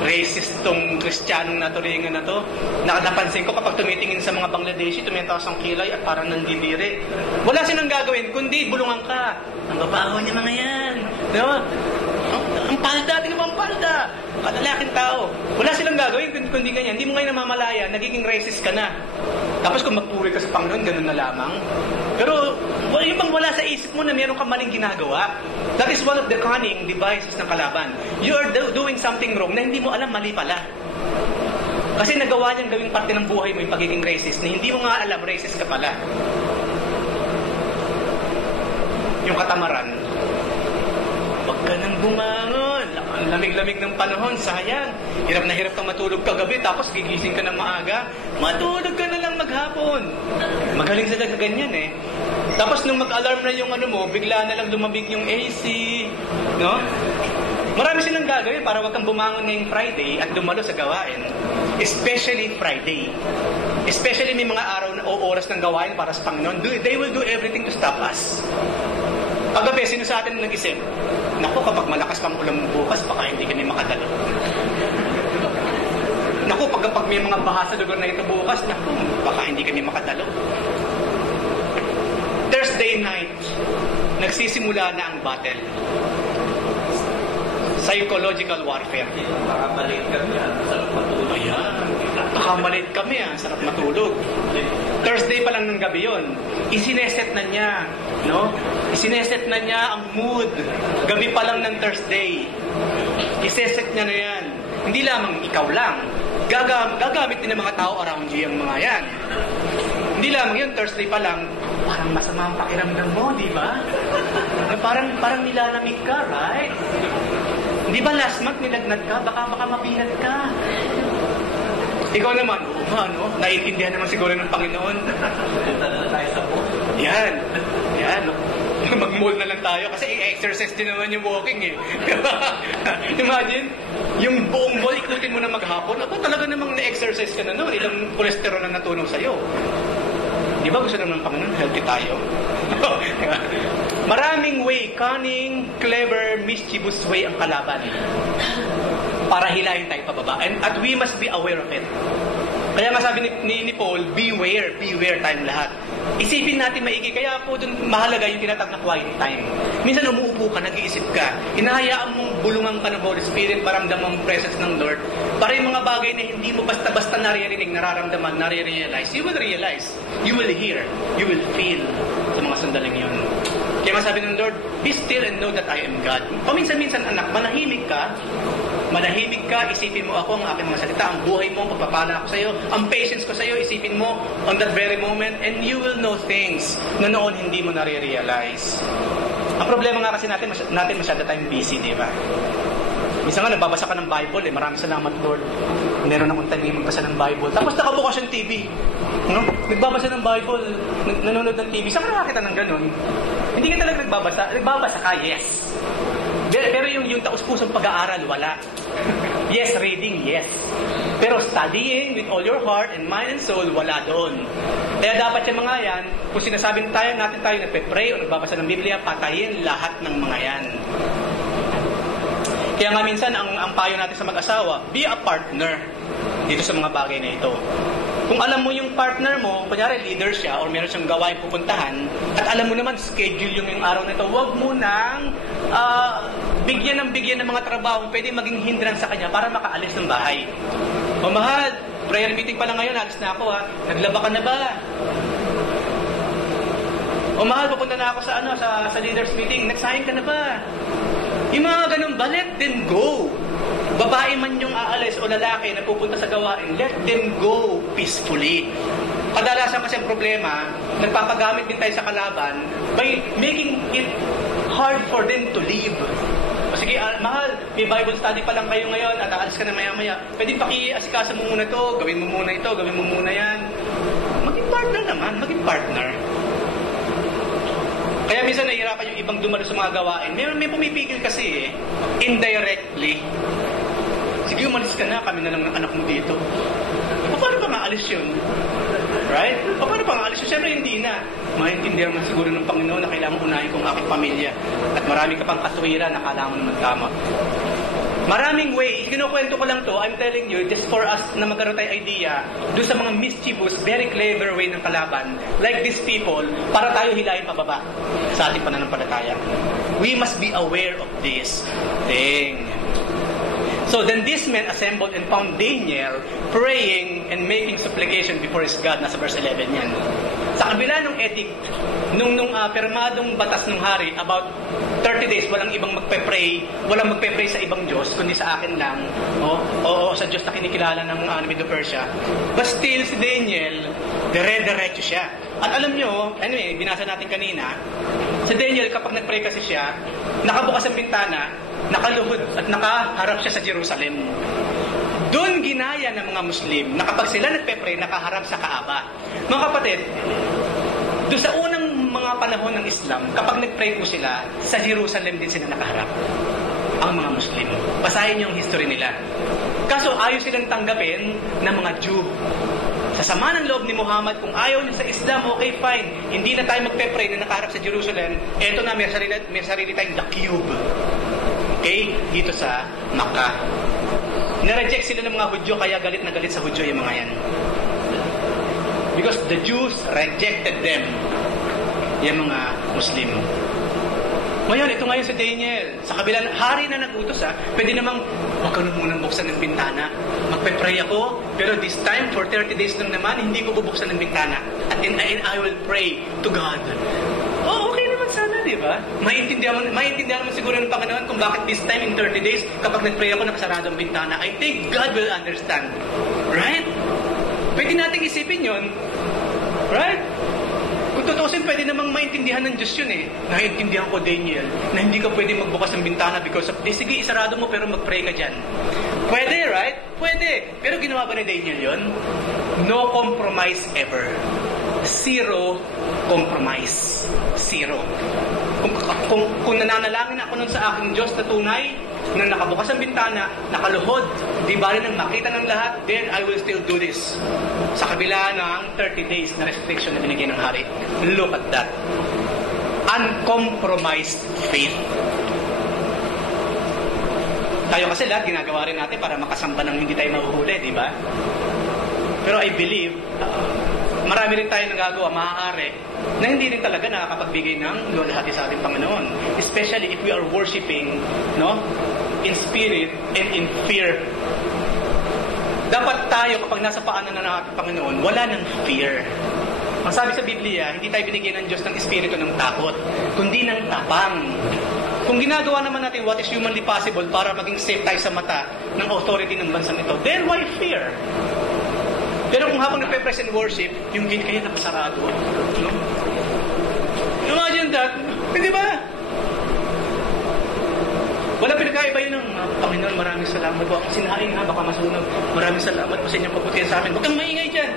Racist tong Kristiyanong naturingan na to. Napansin ko kapag tumitingin sa mga Bangladeshi, tumitaas ang kilay at parang nandidiri. Wala silang gagawin, kundi bulungan ka. Ang babaho niya mga yan. Diba? Ang palda, tingnan mo ang palda. Kalalaking tao. Wala silang gagawin kundi ganyan. Hindi mo ngayon namamalaya, nagiging racist ka na. Tapos kung magpuri ka sa Panginoon, ganun na lamang. Pero yung bang wala sa isip mo na meron kang maling ginagawa, that is one of the cunning devices ng kalaban. You are doing something wrong na hindi mo alam, mali pala. Kasi nagawa niyang gawing parte ng buhay mo yung pagiging racist na hindi mo nga alam, racist ka pala. Yung katamaran, huwag ka nang bumangon. Ang lamig-lamig ng panahon, sayang. Hirap na hirap kang matulog kagabi, tapos gigising ka ng maaga. Matulog ka na lang maghapon. Magaling sila sa ganyan eh. Tapos nung mag-alarm na yung mo, bigla na lang lumabig yung AC. No? Marami silang gagawin para wag kang bumangon ngayong Friday at dumalo sa gawain. Especially Friday. Especially may mga araw o oras ng gawain para sa Panginoon. They will do everything to stop us. Paggabi, sino sa atin nag-isip? Naku, kapag malakas pang ulan bukas, baka hindi kami makadalo. Naku, pag may mga baha sa lugar na ito bukas, naku, baka hindi kami makadalo. Thursday night, nagsisimula na ang battle. Psychological warfare. Nakamalit kami, sarap matulog. Ayan, nakamalit kami, sarap matulog. Thursday pa lang ng gabi yun. Isineset na niya, no? Isineset na niya ang mood. Gabi pa lang ng Thursday. Iseset niya na yan. Hindi lamang ikaw lang. Gagamit din ng mga tao around you yung mga yan. Hindi lamang yun, Thursday pa lang, parang masama ang pakiramdam mo, di ba? Parang nilalamig ka, right? Di ba last month nilagnat ka? Baka mabinat ka. Ikaw naman, no? Naiintindihan naman siguro ng Panginoon. Punta na tayo sa pool. Yan. Mag-mall na lang tayo kasi i-exercise din naman yung walking eh. Imagine, yung buong mall ikutin mo na maghapon. Ako talaga namang na-exercise ka na noon. Ilang cholesterol na natunog sa'yo. Di ba gusto naman ng Panginoon? Healthy tayo. Maraming way, cunning, clever, mischievous way ang kalaban. Para hilahin tayo pababa. At we must be aware of it. Kaya nga sabi ni Paul, beware tayong lahat. Isipin natin maigi. Kaya po dun mahalaga yung tinatag na quiet time. Minsan umuupo ka, nag-iisip ka. Hinahayaan mong bulungan ka ng Holy Spirit, paramdam ang presence ng Lord. Para yung mga bagay na hindi mo basta-basta naririnig, nararamdaman, nare-realize, you will realize, you will hear, you will feel sa mga sandaling yun. Kaya masabi ng Lord, be still and know that I am God. Paminsan-minsan anak, manahimik ka, isipin mo ako ang aking mga salita, ang buhay mo, pagpapala ako sa iyo, ang patience ko sa iyo, isipin mo on that very moment, and you will know things na noon hindi mo nare-realize. Ang problema nga kasi natin masyado tayong busy, di ba? Minsan nga, nagbabasa ka ng Bible, maraming salamat, Lord. Meron akong time magbasa ng Bible. Tapos nakabukas yung TV. No? Nagbabasa ng Bible, nanonood ng TV. Saan ka nakakita ng ganun? Hindi ka talaga nagbabasa. Nagbabasa ka, yes. Pero yung taus-pusong pag-aaral, wala. Yes, reading, yes. Pero studying with all your heart and mind and soul, wala doon. Kaya dapat yung mga yan, kung sinasabi natin tayo nagpe-pray o nagbabasa ng Biblia, patayin lahat ng mga yan. Kaya nga minsan, ang payo natin sa mag-asawa, be a partner dito sa mga bagay na ito. Kung alam mo yung partner mo, kunyari leader siya or meron siyang gawain pupuntahan, at alam mo naman schedule yung araw na ito, huwag mo nang bigyan ng mga trabaho, pwede maging hindrance sa kanya para makaalis ng bahay. O mahal, prayer meeting pa lang ngayon, alis na ako ha. Naglaba ka na ba? O mahal, pupunta na ako sa leaders meeting, nagsahin ka na ba? Yung mga ganun ba, let them go. Babae man yung aalis o lalaki na pupunta sa gawain, let them go peacefully. Kadalasan kasi ang problema, nagpapagamit din tayo sa kalaban by making it hard for them to leave. O sige, mahal, may Bible study pa lang kayo ngayon at aalis ka na maya-maya. Pwede paki-asikaso mo muna to, gawin mo muna ito, gawin mo muna yan. Maging partner naman, maging partner. Kaya minsan nahihirapan yung ibang dumalo sa mga gawain. May pumipigil kasi indirectly. Sige, umalis ka na, kami na lang ng anak mo dito. Paano pa maalis yun? Right? Paano pa maalis yun? Siyempre hindi na. Maintindihan mo siguro ng Panginoon na kailangan unahin kong aking pamilya. At marami ka pang katuwiran na kailangan mo naman tama. Maraming ways. Kinukwento ko lang to, I'm telling you, just for us na magkaroon tayo idea, doon sa mga mischievous, very clever way ng kalaban, like these people, para tayo hilahin pababa sa ating pananampalataya. We must be aware of this thing. So then these men assembled and found Daniel praying and making supplication before his God. Nasa verse 11 yan. Sa kabila ng edict, nung permadong batas ng hari, about 30 days, walang ibang walang magpe-pray sa ibang Diyos, kundi sa akin lang, o sa Diyos na kinikilala ng Medo-Persia. But still, si Daniel, dire-diretso siya. At alam nyo, anyway, binasa natin kanina, si Daniel, kapag nag-pray kasi siya, nakabukas ang bintana, nakaluhod at nakaharap siya sa Jerusalem. Doon ginaya ng mga Muslim na kapag sila nagpe-pray, nakaharap sa Kaaba. Mga kapatid, doon sa unang mga panahon ng Islam, kapag nag-pray po sila, sa Jerusalem din sila nakaharap. Ang mga Muslim. Basahin niyo yung history nila. Kaso ayaw silang tanggapin ng mga Jew. Sa sama ng loob ni Muhammad, kung ayaw niya sa Islam, okay, fine. Hindi na tayo magpe-pray na nakaharap sa Jerusalem. Eto na, may sarili tayong the cube. Okay? Dito sa Makkah. Nireject sila ng mga Hudyo, kaya galit na galit sa Hudyo yung mga yan. Because the Jews rejected them. Yung mga Muslim. Ngayon, ito ngayon si Daniel. Sa kabilang hari na nagutos, pwede namang, huwag ka munang buksan ng bintana. Magpe-pray ako, pero this time, for 30 days lang naman, hindi ko bubuksan ng bintana. At I will pray to God. Oh, okay naman sana, di ba? Maintindihan mo siguro ng Panginoon kung bakit this time in 30 days, kapag nag-pray ako, nakasarado ang bintana. I think God will understand. Right? Pwede nating isipin yun. Right? Kung tutusin, pwede namang maintindihan ng Diyos yun Naiintindihan ko, Daniel, na hindi ka pwede magbukas ng bintana because of this. Sige, isarado mo pero mag-pray ka dyan. Pwede, right? Pwede. Pero ginawa ba ni Daniel yun? No compromise ever. Zero compromise. Zero. Kung nananalangin ako nun sa aking Diyos na tunay, na nakabukas ang bintana, nakaluhod, di ba rin ang makita ng lahat, then I will still do this. Sa kabila ng 30 days na restriction na binigay ng hari. Look at that. Uncompromised faith. Tayo kasi lahat ginagawa rin natin para makasamba ng hindi tayo mahuhuli, di ba? Pero I believe, marami rin tayo nagagawa, maaari, na hindi rin talaga nakakapagbigay ng luwalhati sa ating Panginoon. Especially if we are worshiping, in spirit and in fear. Dapat tayo, kapag nasa paanan na ng ating Panginoon, wala ng fear. Ang sabi sa Biblia, hindi tayo binigyan ng Diyos ng espiritu ng takot, kundi ng tapang. Kung ginagawa naman natin what is humanly possible para maging safe tayo sa mata ng authority ng bansang ito, then why fear? Pero kung habang nagpe-present worship, yung gate kaya nakasarado. Imagine that. Hindi ba? Wala pinagkaiba yun ng Panginoon, maraming salamat po. Akong sinahain baka masunog. Maraming salamat po sa inyong pagputihan sa amin. Huwag kang maingay dyan.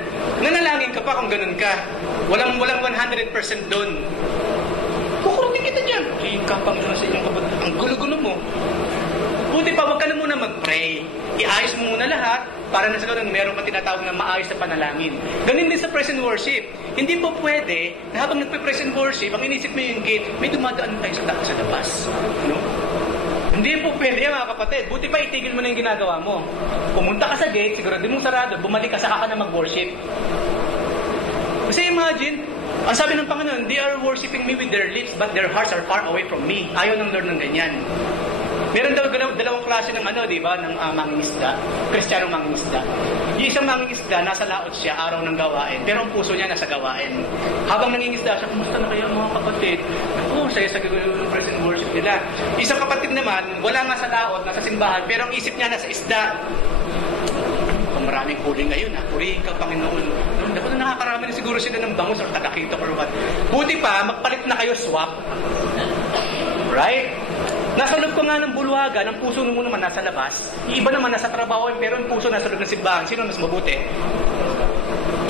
Nanalangin ka pa kung ganun ka. Walang 100% doon. Kukurutin kita dyan. King ka, Panginoon, sa inyong pagputihan. Ang gulo-gulo mo. Buti pa, huwag ka na muna mag-pray. Iayos mo muna lahat para na sa ganun meron kang tinatawag na maayos na panalangin. Ganun din sa present worship. Hindi po pwede na habang nagpe-present worship, ang inisip mo yung gate, may dumadaan tayo sa labas. Hindi po pwede yan, mga kapatid. Buti pa itigil mo na yung ginagawa mo. Pumunta ka sa gate, siguro di mong sarado, bumalik ka, saka ka na mag-worship. Kasi imagine, ang sabi ng Panginoon, they are worshiping me with their lips, but their hearts are far away from me. Ayaw ng Lord ng ganyan. Meron daw dalawang klase ng di ba, ng mangingisda, Kristiyanong mangingisda. Yung isang mangingisda, nasa laot siya, araw ng gawain, pero ang puso niya nasa gawain. Habang nangingisda siya, kumusta na kayo mga kapatid? Oo, saya sa praise and worship nila. Isang kapatid naman, wala nga sa laot, nasa simbahan, pero ang isip niya nasa isda. Kung maraming huli ngayon, purihin ka, Panginoon. Dapat na nakakarami na siguro sila ng bangus or takakito or what. Buti pa, magpalit na kayo swap. Right? Nasa loob ko nga ng bulwagan, ang puso mo naman nasa labas, yung iba naman nasa trabaho, pero yung puso nasa loob ng simbahan. Sino mas mabuti?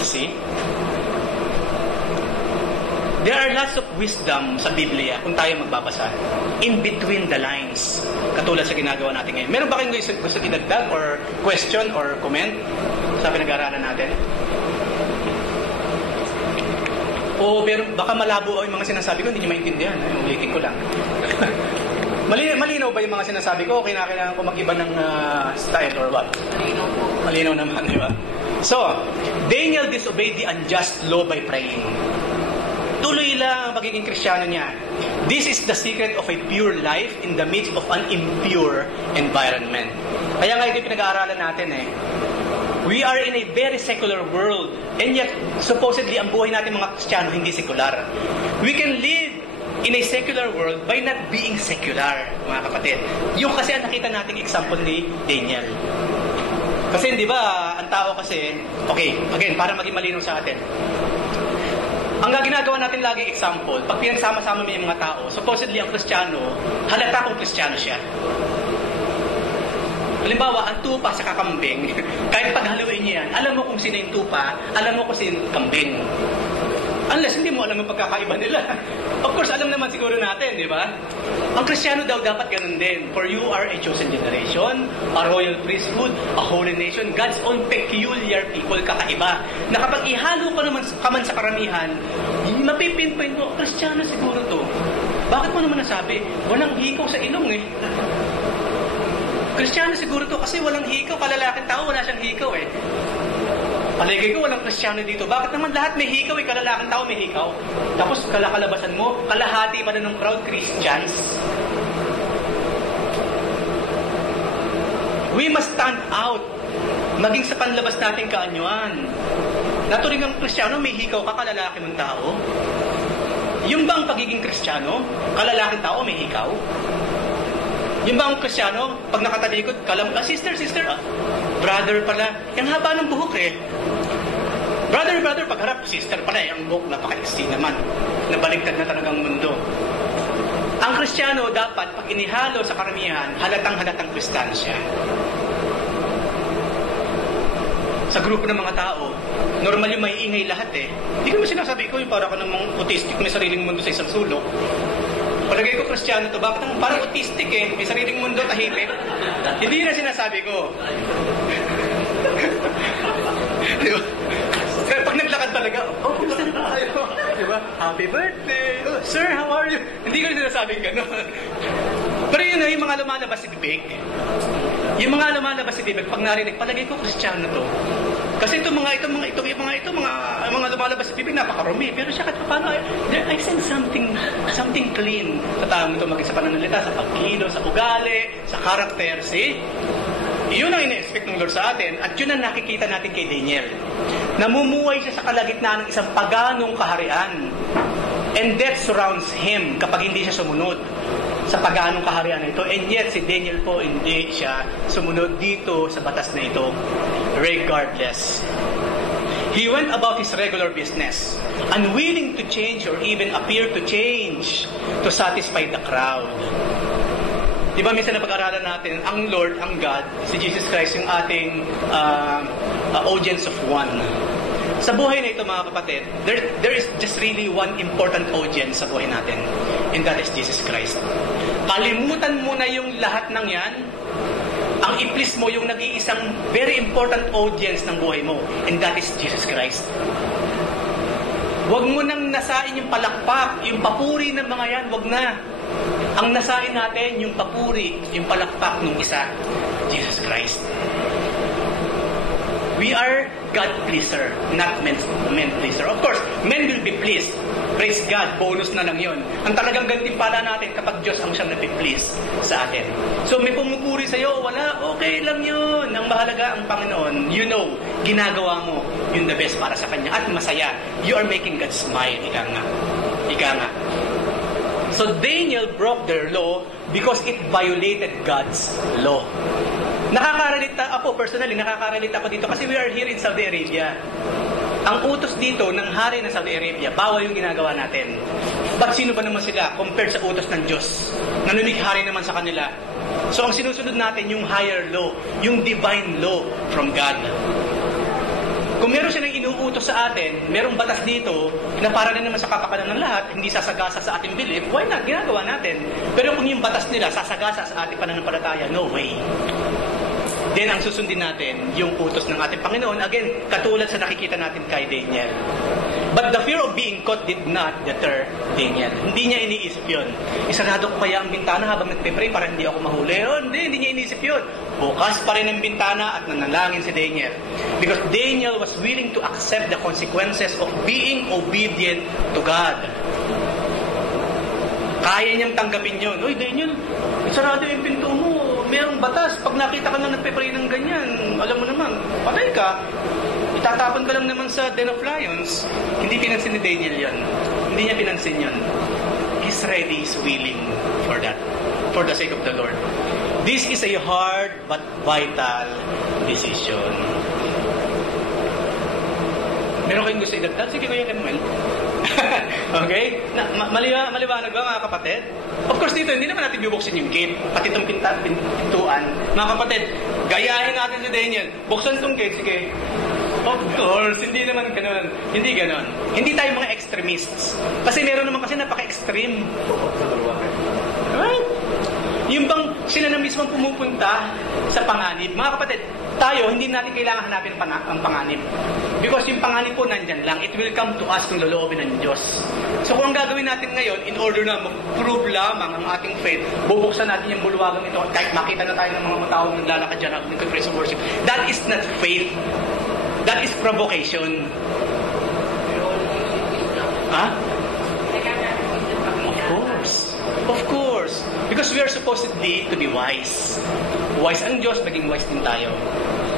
See? There are lots of wisdom sa Biblia kung tayo magbabasa. In between the lines. Katulad sa ginagawa natin ngayon. Meron ba kayong gusto idagdag or question or comment sa pinag-aaralan natin? O baka malabo yung mga sinasabi ko, hindi nyo maintindihan. Ulitin ko lang. Malinaw ba yung mga sinasabi ko o kinakailangan ko mag-iba ng style or what? Malinaw po. Malinaw naman, di ba? So, Daniel disobeyed the unjust law by praying. Tuloy lang ang pagiging Kristiyano niya. This is the secret of a pure life in the midst of an impure environment. Kaya nga ito pinag-aaralan natin We are in a very secular world and yet supposedly ang buhay natin mga Kristiyano hindi sekular. We can live in a secular world by not being secular, mga kapatid. Yung kasi ang nakita nating example ni Daniel. Kasi di ba, ang tao kasi, okay, again, para maging malinaw sa atin. Ang ginagawa natin lagi example, pag pinagsama-sama mo yung mga tao, supposedly ang Kristiyano, halata kung Kristiyano siya. Halimbawa, ang tupa sa kakambing, kahit paghaluin niya yan, alam mo kung sino yung tupa, alam mo kung sino yung kambing. Unless hindi mo alam yung pagkakaiba nila. Of course, alam naman siguro natin, di ba? Ang Kristiyano daw dapat ganun din. For you are a chosen generation, a royal priesthood, a holy nation, God's own peculiar people, kakaiba. Na kapag ihalo ka man sa karamihan, mapipinpoint mo, Kristiyano siguro to. Bakit mo naman nasabi? Walang hikaw sa ilong Kristiyano siguro to kasi walang hikaw. Kalalaking tao, wala siyang hikaw Paligay ko, walang Kristiyano dito. Bakit naman lahat may hikaw kalalaking tao may hikaw? Tapos kalakalabasan mo, kalahati pa na ng crowd, Christians. We must stand out. Maging sa panlabas natin kaanyuan. Naturing ang Kristiyano, may hikaw ka, kalalaki mong tao. Yung bang pagiging Kristiyano, kalalaking tao may hikaw? Yung bang Kristiyano, pag nakatalikod, sister, brother pala, yung haba ng buhok Brother, pagharap, sister pala, yung buhok, napaka-iksi naman. Nabaliktad na talagang mundo. Ang Kristiyano, dapat, pag inihalo sa karamihan, halatang Kristiyano siya. Sa grupo ng mga tao, normal yung may ingay lahat Hindi ko naman sinasabi ko yung para ka namang autistic, may sariling mundo sa isang sulok. Palagay ko Kristiyano to, bakit parang autistic may sariling mundo, tahimik. Hindi na sinasabi ko. Diba? Pag naglakad talaga, kumusta na tayo? Diba? Happy birthday! Sir, how are you? Hindi ko na sinasabing gano'n. Pero yun yung mga lumalabas sa bibig. Yung mga lumalabas sa bibig, pag narinig, palagay ko Kristiyano to. Kasi itong mga lumalabas sa bibig, napakarumi. Pero siya, paano, I sense something clean. Sa taong ito, maging sa pananalita, sa pagkilo, sa ugali, sa karakter. See? Yun ang ina-expect ng Lord sa atin. At yun ang nakikita natin kay Daniel. Namumuhay siya sa kalagitnaan ng isang paganong kaharian. And death surrounds him kapag hindi siya sumunod sa paganong kaharian na ito. And yet, si Daniel po, hindi siya sumunod dito sa batas na ito. Regardless. He went about his regular business, unwilling to change or even appear to change to satisfy the crowd. Diba minsan na pag-aralan natin, ang Lord, ang God, si Jesus Christ, yung ating audience of one. Sa buhay na ito mga kapatid, there is just really one important audience sa buhay natin. And that is Jesus Christ. Kalimutan mo na yung lahat ng yan. Ang i-please mo yung nag-iisang very important audience ng buhay mo. And that is Jesus Christ. Huwag mo nang nasain yung palakpak, yung papuri ng mga yan, huwag na. Ang nasain natin, yung papuri, yung palakpak ng isa, Jesus Christ. We are God pleaser, not men pleaser. Of course, men will be pleased. Praise God, bonus na lang yon. Ang talagang gantimpala natin kapag Diyos ang siyang napiplease sa atin. So may pumupuri sa'yo, wala, okay lang yun. Ang mahalaga ang Panginoon, you know, ginagawa mo yung the best para sa Kanya at masaya. You are making God smile, ika nga. Ika nga. So Daniel broke their law because it violated God's law. Nakaka-relate ako, personally, nakaka-relate ako dito kasi we are here in Saudi Arabia. Ang utos dito ng hari ng Saudi Arabia, bawal yung ginagawa natin. But sino ba naman sila compared sa utos ng Diyos? Nanunighari naman sa kanila. So ang sinusunod natin yung higher law, yung divine law from God. Kung meron siya nang inuutos sa atin, merong batas dito na para din naman sa kapakanan ng lahat, hindi sasagasa sa ating belief, why not? Ginagawa natin. Pero kung yung batas nila sasagasa sa ating pananampalataya, no way. Then, ang susundin natin, yung utos ng ating Panginoon, again, katulad sa nakikita natin kay Daniel. But the fear of being caught did not deter Daniel. Hindi niya iniisip yun. Isarado ko kaya ang bintana habang nagpe-pray para hindi ako mahuli. Hindi niya iniisip yun. Bukas pa rin ang bintana at nanalangin si Daniel. Because Daniel was willing to accept the consequences of being obedient to God. Kaya niyang tanggapin yun. Uy, Daniel, isarado yung pinto mo. Merong batas. Pag nakita ka na nagpe-pray ng ganyan, alam mo naman, patay ka. Itatapon ka lang naman sa Den of Lions. Hindi pinansin ni Daniel yun. Hindi niya pinansin yun. He's ready, he's willing for that. For the sake of the Lord. This is a hard but vital decision. Meron kayong gusto idagdag? Sige, Kuya Kemuel. Okay? Maliwanag ba mga kapatid? Of course dito, hindi naman natin bubuksin yung gate, pati itong pintuan. Mga kapatid, gayahin natin si Daniel. Buksan itong gate, sige. Of course, hindi naman ganun. Hindi ganun. Hindi tayo mga extremists. Kasi meron naman kasi napaka-extreme. Right? Yung bang sila na mismo pumupunta sa panganib. Mga kapatid, tayo, hindi natin kailangan hanapin ang panganib. Because yung panganib po nandyan lang, it will come to us kung loloobin ng Diyos. So kung ang gagawin natin ngayon, in order na mag-prove lamang ang ating faith, bubuksan natin yung bulwagang ito, kahit makita na tayo ng mga tao naglalakad dyan habang nagpe-praise and worship. That is not faith. That is provocation. Ha? Of course. Because we are supposedly to be wise. Wise ang Diyos, maging wise din tayo.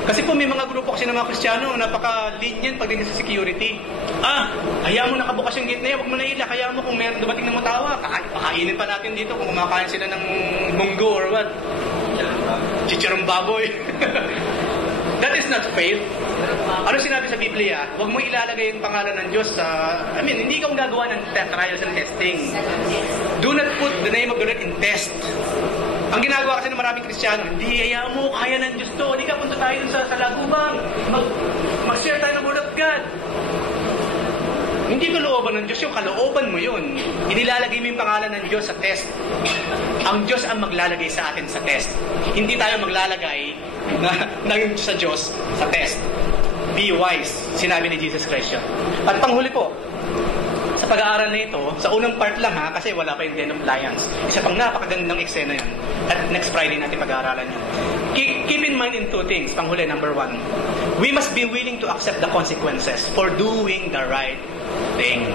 Kasi po may mga grupo kasi ng mga Kristiyano, napaka-lenient pagdating sa security. Hayaan mo nakabukas yung gate na yan, huwag mo na ilak. Hayaan mo kung meron dumating ng matawa, pakainin pa natin dito kung kumakain sila ng munggo or what. Chicharong baboy. That is not faith. Ano sinabi sa Biblia? Huwag mo ilalagay yung pangalan ng Diyos sa... hindi ikaw gagawa ng trials and testing. Do not put the name of the Lord in test. Ang ginagawa kasi ng maraming Kristiyano, hindi, hayaan mo, kaya ng Diyos to. Hindi ka, punta tayo sa lagubang. Mag-share tayo ng Word of God. Hindi kalooban ng Diyos, yung kalooban mo yun. Inilalagay mo yung pangalan ng Diyos sa test. Ang Diyos ang maglalagay sa atin sa test. Hindi tayo maglalagay sa Diyos sa test. Be wise, sinabi ni Jesus Christ. At panghuli po, sa pag-aaral na ito, sa unang part lang kasi wala pa yung Den of Lions. Isa pang napakagandang eksena yan. At next Friday natin pag-aaralan yun. Keep in mind in two things. Panghuli, number 1. We must be willing to accept the consequences for doing the right thing.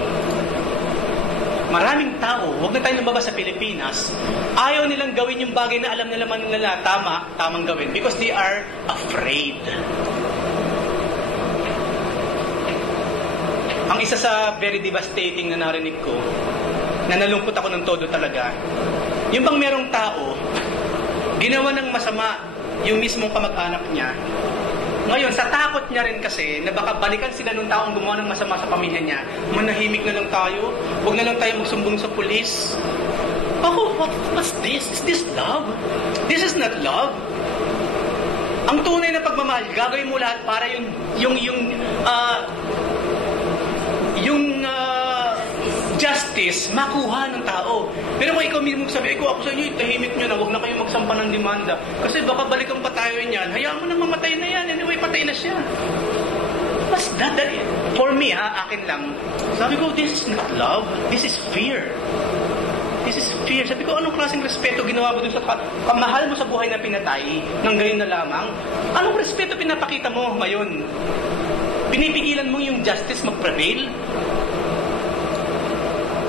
Maraming tao, huwag na tayo lumabas sa Pilipinas, ayaw nilang gawin yung bagay na alam nila tamang gawin because they are afraid. Ang isa sa very devastating na narinig ko, na nalungkot ako ng todo talaga, yung bang merong tao, ginawa ng masama yung mismong kamag-anak niya. Ngayon, sa takot niya rin kasi, na baka balikan sila nung taong gumawa ng masama sa pamilya niya, manahimik na lang tayo, huwag na lang tayo magsumbong sa pulis. What's this? Is this love? This is not love. Ang tunay na pagmamahal, gagawin mo lahat para yung justice makuha ng tao. Pero kung ikaw mismo sabi, ako sa inyo, tahimik nyo na, huwag na kayo magsampa ng demanda. Kasi baka balikan pa tayo yan. Hayaan mo na mamatay na yan. Anyway, patay na siya. What's that? For me, akin lang. Sabi ko, this is not love. This is fear. This is fear. Sabi ko, anong klaseng respeto ginawa mo dun sa kamahal mo sa buhay na pinatay ng gayon na lamang? Anong respeto pinapakita mo ngayon? Pinipigilan mo yung justice mag-prevail?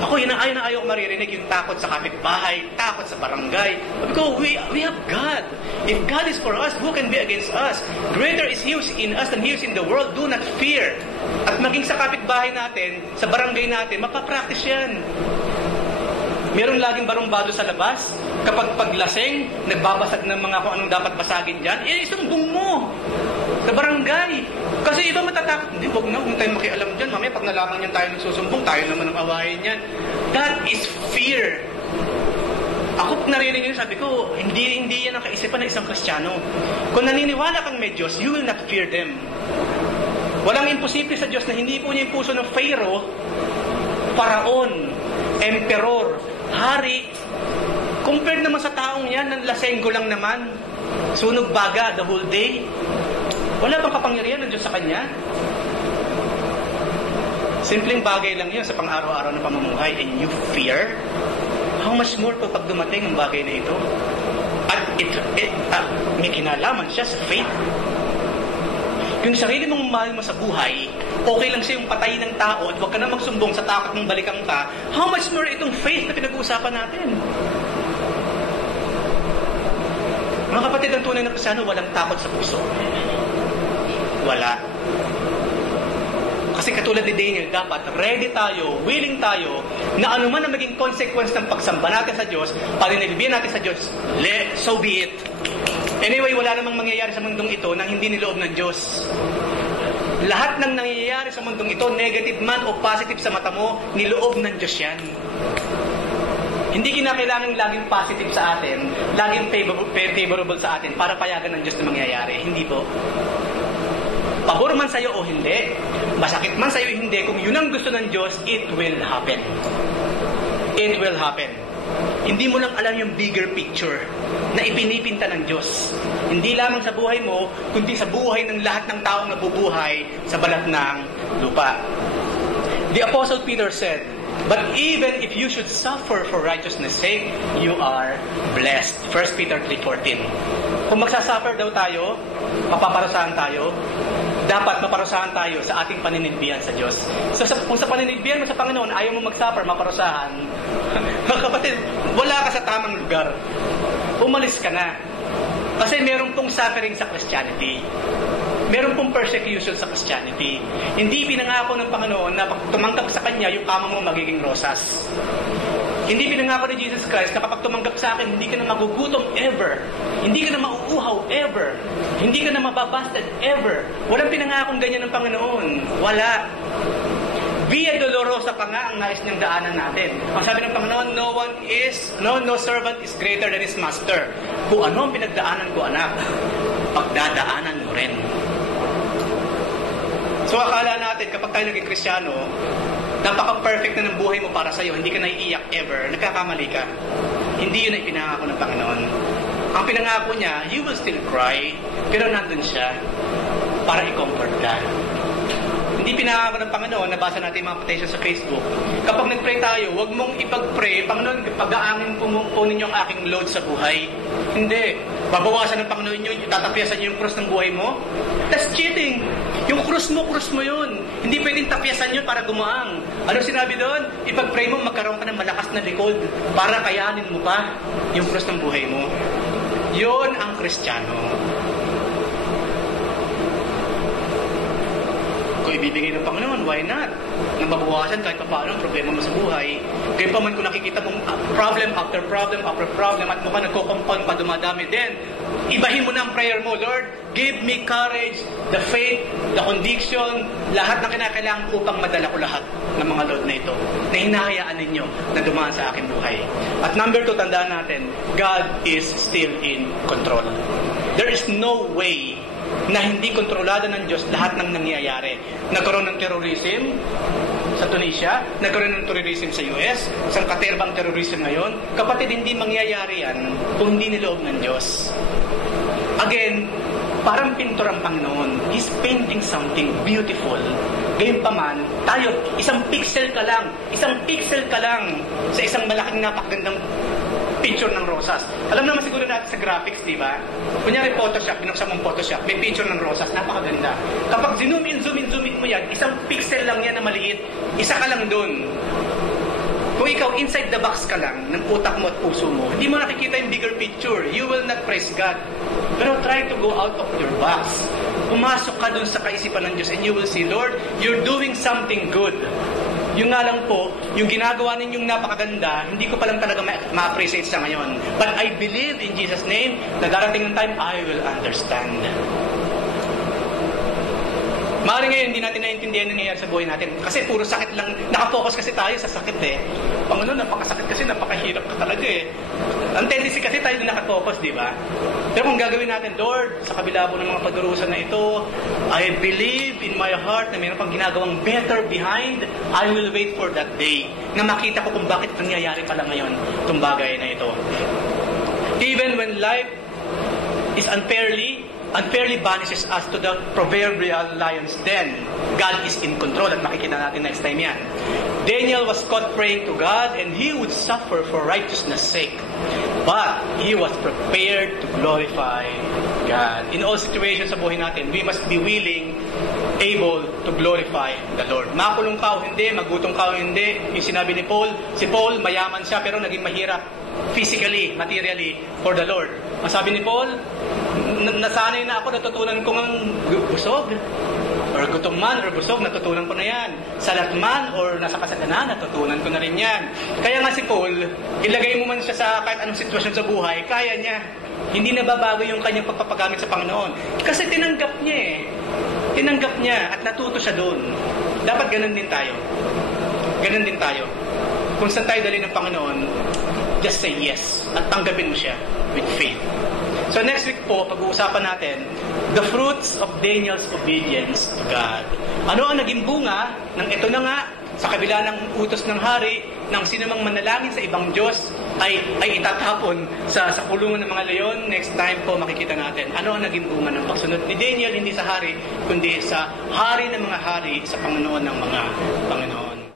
Ako, yun ang ayaw ko maririnig, yung takot sa kapitbahay, takot sa barangay. Sabi ko, we have God. If God is for us, who can be against us? Greater is He who's in us than He who's in the world. Do not fear. At maging sa kapitbahay natin, sa barangay natin, mapapractice yan. Meron laging barumbado sa labas. Kapag paglaseng, nagbabasag ng mga kung anong dapat basagin dyan, isumbong mo sa barangay. Kasi iba matatakot. Hindi, huwag tayo makialam dyan. Mamaya pag nalaman niyan tayo nagsusumbong, tayo naman ang awayin yan. That is fear. Ako naririnig yun, sabi ko, hindi yan ang kaisipan ng isang Kristiyano. Kung naniniwala kang may Diyos, you will not fear them. Walang imposible sa Diyos na hindi po niya yung puso ng Pharaoh, Paraon, Emperor, Hari. Compared naman sa taong yan, ng lasenggo lang naman. Sunog baga the whole day. Wala bang kapangyarihan ng Diyos sa kanya? Simpleng bagay lang yun sa pang-araw-araw na pamumuhay. And you fear? How much more pa pag dumating ang bagay na ito? At may kinalaman siya sa faith. Yung sarili mong mahal mo sa buhay, okay lang siya yung patayin ng tao at huwag ka na magsumbong sa takot mong balikan ka. How much more itong faith na pinag-uusapan natin? Mga kapatid, ang tunay na Kristiyano, walang takot sa puso. Wala. Kasi katulad ni Daniel, dapat ready tayo, willing tayo, na anuman ang maging consequence ng pagsamba natin sa Diyos, paninilbihan natin sa Diyos, so be it. Anyway, wala namang mangyayari sa mundong ito nang hindi niloob ng Diyos. Lahat ng nangyayari sa mundong ito, negative man o positive sa mata mo, niloob ng Diyos yan. Hindi kinakailangan laging positive sa atin, laging favorable sa atin para payagan ng Diyos na mangyayari. Hindi po. Pabor man sa'yo o hindi, masakit man sa'yo o hindi, kung yun ang gusto ng Diyos, it will happen. It will happen. Hindi mo lang alam yung bigger picture na ipinipinta ng Diyos. Hindi lamang sa buhay mo, kundi sa buhay ng lahat ng taong nabubuhay sa balat ng lupa. The Apostle Peter said, "But even if you should suffer for righteousness' sake, you are blessed." 1 Peter 3:14. Kung magsasuffer daw tayo, mapaparusahan tayo, dapat maparusahan tayo sa ating paninilbihan sa Diyos. So, kung sa paninilbihan mo sa Panginoon, ayaw mo mag-suffer, maparusahan, mga kapatid, wala ka sa tamang lugar. Umalis ka na. Kasi meron pong suffering sa Christianity. Meron pong persecution sa Christianity. Hindi pinangako ng Panginoon na pag tumanggap sa Kanya, yung kama mo magiging rosas. Hindi pinangako ni Jesus Christ na kapag tumanggap sa akin, hindi ka na magugutom ever. Hindi ka na mauuhaw ever. Hindi ka na mababasted ever. Walang pinangakong ganyan ng Panginoon. Wala. Via Dolorosa pa nga ang nais niyang daanan natin. Ang sabi ng Panginoon, no servant is greater than his master. Kung ano ang pinagdaanan ko, anak, pagdadaanan mo rin. So akala natin, kapag tayo naging Kristiyano, napaka-perfect na ng buhay mo para sa'yo, hindi ka naiiyak ever, nagkakamali ka. Hindi yun ay pinangako ng Panginoon. Ang pinangako niya, you will still cry, pero nandun siya para i-comfort ka. Hindi pinangako ng Panginoon, nabasa natin mga quotation sa Facebook. Kapag nag-pray tayo, huwag mong ipag-pray, Panginoon, pag-aangin po ninyo ang aking load sa buhay. Hindi. Babawasan ng Panginoon yun, tatapyasan niyo yung krus ng buhay mo. That's cheating. Yung krus mo yun. Hindi pwedeng tapyasan yun para gumaang. Ano sinabi doon? Ipag-pray mo, magkaroon ka ng malakas na likod para kayanin mo pa yung krus ng buhay mo. Yun ang Kristiyano. Kung ibibigay ng Panginoon, why not? Nang mabawasan kahit paano ang problema mo sa buhay. Kaya pa man kung nakikita mong problem after problem after problem at mukhang nagko-compound pa dumadami din, ibahin mo na ang prayer mo, Lord, give me courage, the faith, the conviction, lahat na kinakailangan upang madala ko lahat ng mga load na ito, na hinahayaan ninyo na dumaan sa aking buhay. At number 2, tandaan natin, God is still in control. There is no way na hindi kontrolado ng Diyos lahat ng nangyayari. Nagkaroon ng terrorism sa Tunisia, nagkaroon ng terrorism sa US, isang katerbang terrorism ngayon. Kapatid, hindi mangyayari yan kung hindi niloob ng Diyos. Again, Parang pintor ang Panginoon. He's painting something beautiful. Gayunpaman, tayo, isang pixel ka lang sa isang malaking napakagandang picture ng rosas. Alam naman siguro natin sa graphics, di ba? Kunyari Photoshop, binuksan mong Photoshop, may picture ng rosas, napakaganda. Kapag zoom in mo yan, isang pixel lang yan na maliit, isa ka lang dun. Kung ikaw inside the box ka lang ng utak mo at puso mo, hindi mo nakikita yung bigger picture. You will not praise God. Pero try to go out of your box. Pumasok ka dun sa kaisipan ng Diyos and you will see, Lord, you're doing something good. Yung nga lang po, yung ginagawa ninyong napakaganda, hindi ko pa lang talaga ma-appreciate sa ngayon. But I believe in Jesus' name na darating ng time, I will understand. Maaaring ngayon, hindi natin naiintindihan ang nangyayari sa buhay natin. Kasi puro sakit lang. Nakapokus kasi tayo sa sakit eh. Panginoon, napakasakit kasi, napakahirap ka talaga eh. Ang tendency kasi tayo na nakapokus, di ba? Pero kung gagawin natin, Lord, sa kabila po ng mga pagdurusan na ito, I believe in my heart na mayroon pang ginagawang better behind. I will wait for that day. Na makita ko kung bakit nangyayari pala ngayon itong bagay na ito. Even when life is unfairly banishes us to the proverbial lion's den, God is in control at makikita natin next time yan. Daniel was caught praying to God and he would suffer for righteousness' sake. But he was prepared to glorify God. In all situations sa buhay natin, we must be willing, able to glorify the Lord. Makulong ka o hindi, magutom ka o hindi. Yung sinabi ni Paul, si Paul, mayaman siya pero naging mahirap physically, materially, for the Lord. Masabi ni Paul, nasanay na ako, natutunan ko ng busog, or gutom man, or busog, natutunan ko na yan. Salat man, or nasa kasalanan, natutunan ko na rin yan. Kaya nga si Paul, ilagay mo man siya sa kahit anong sitwasyon sa buhay, kaya niya. Hindi nababago yung kanyang pagpapagamit sa Panginoon. Kasi tinanggap niya eh. Tinanggap niya at natuto siya doon. Dapat ganun din tayo. Ganun din tayo. Kung saan tayo dali ng Panginoon, just say yes at tanggapin mo siya with faith. So next week po, pag-uusapan natin the fruits of Daniel's obedience to God. Ano ang naging bunga ng ito na nga, sa kabila ng utos ng hari, ng sinumang manalangin sa ibang Diyos ay itatapon sa kulungan ng mga leon. Next time po makikita natin ano ang naging bunga ng pagsunod ni Daniel, hindi sa hari, kundi sa hari ng mga hari, sa Panginoon ng mga Panginoon.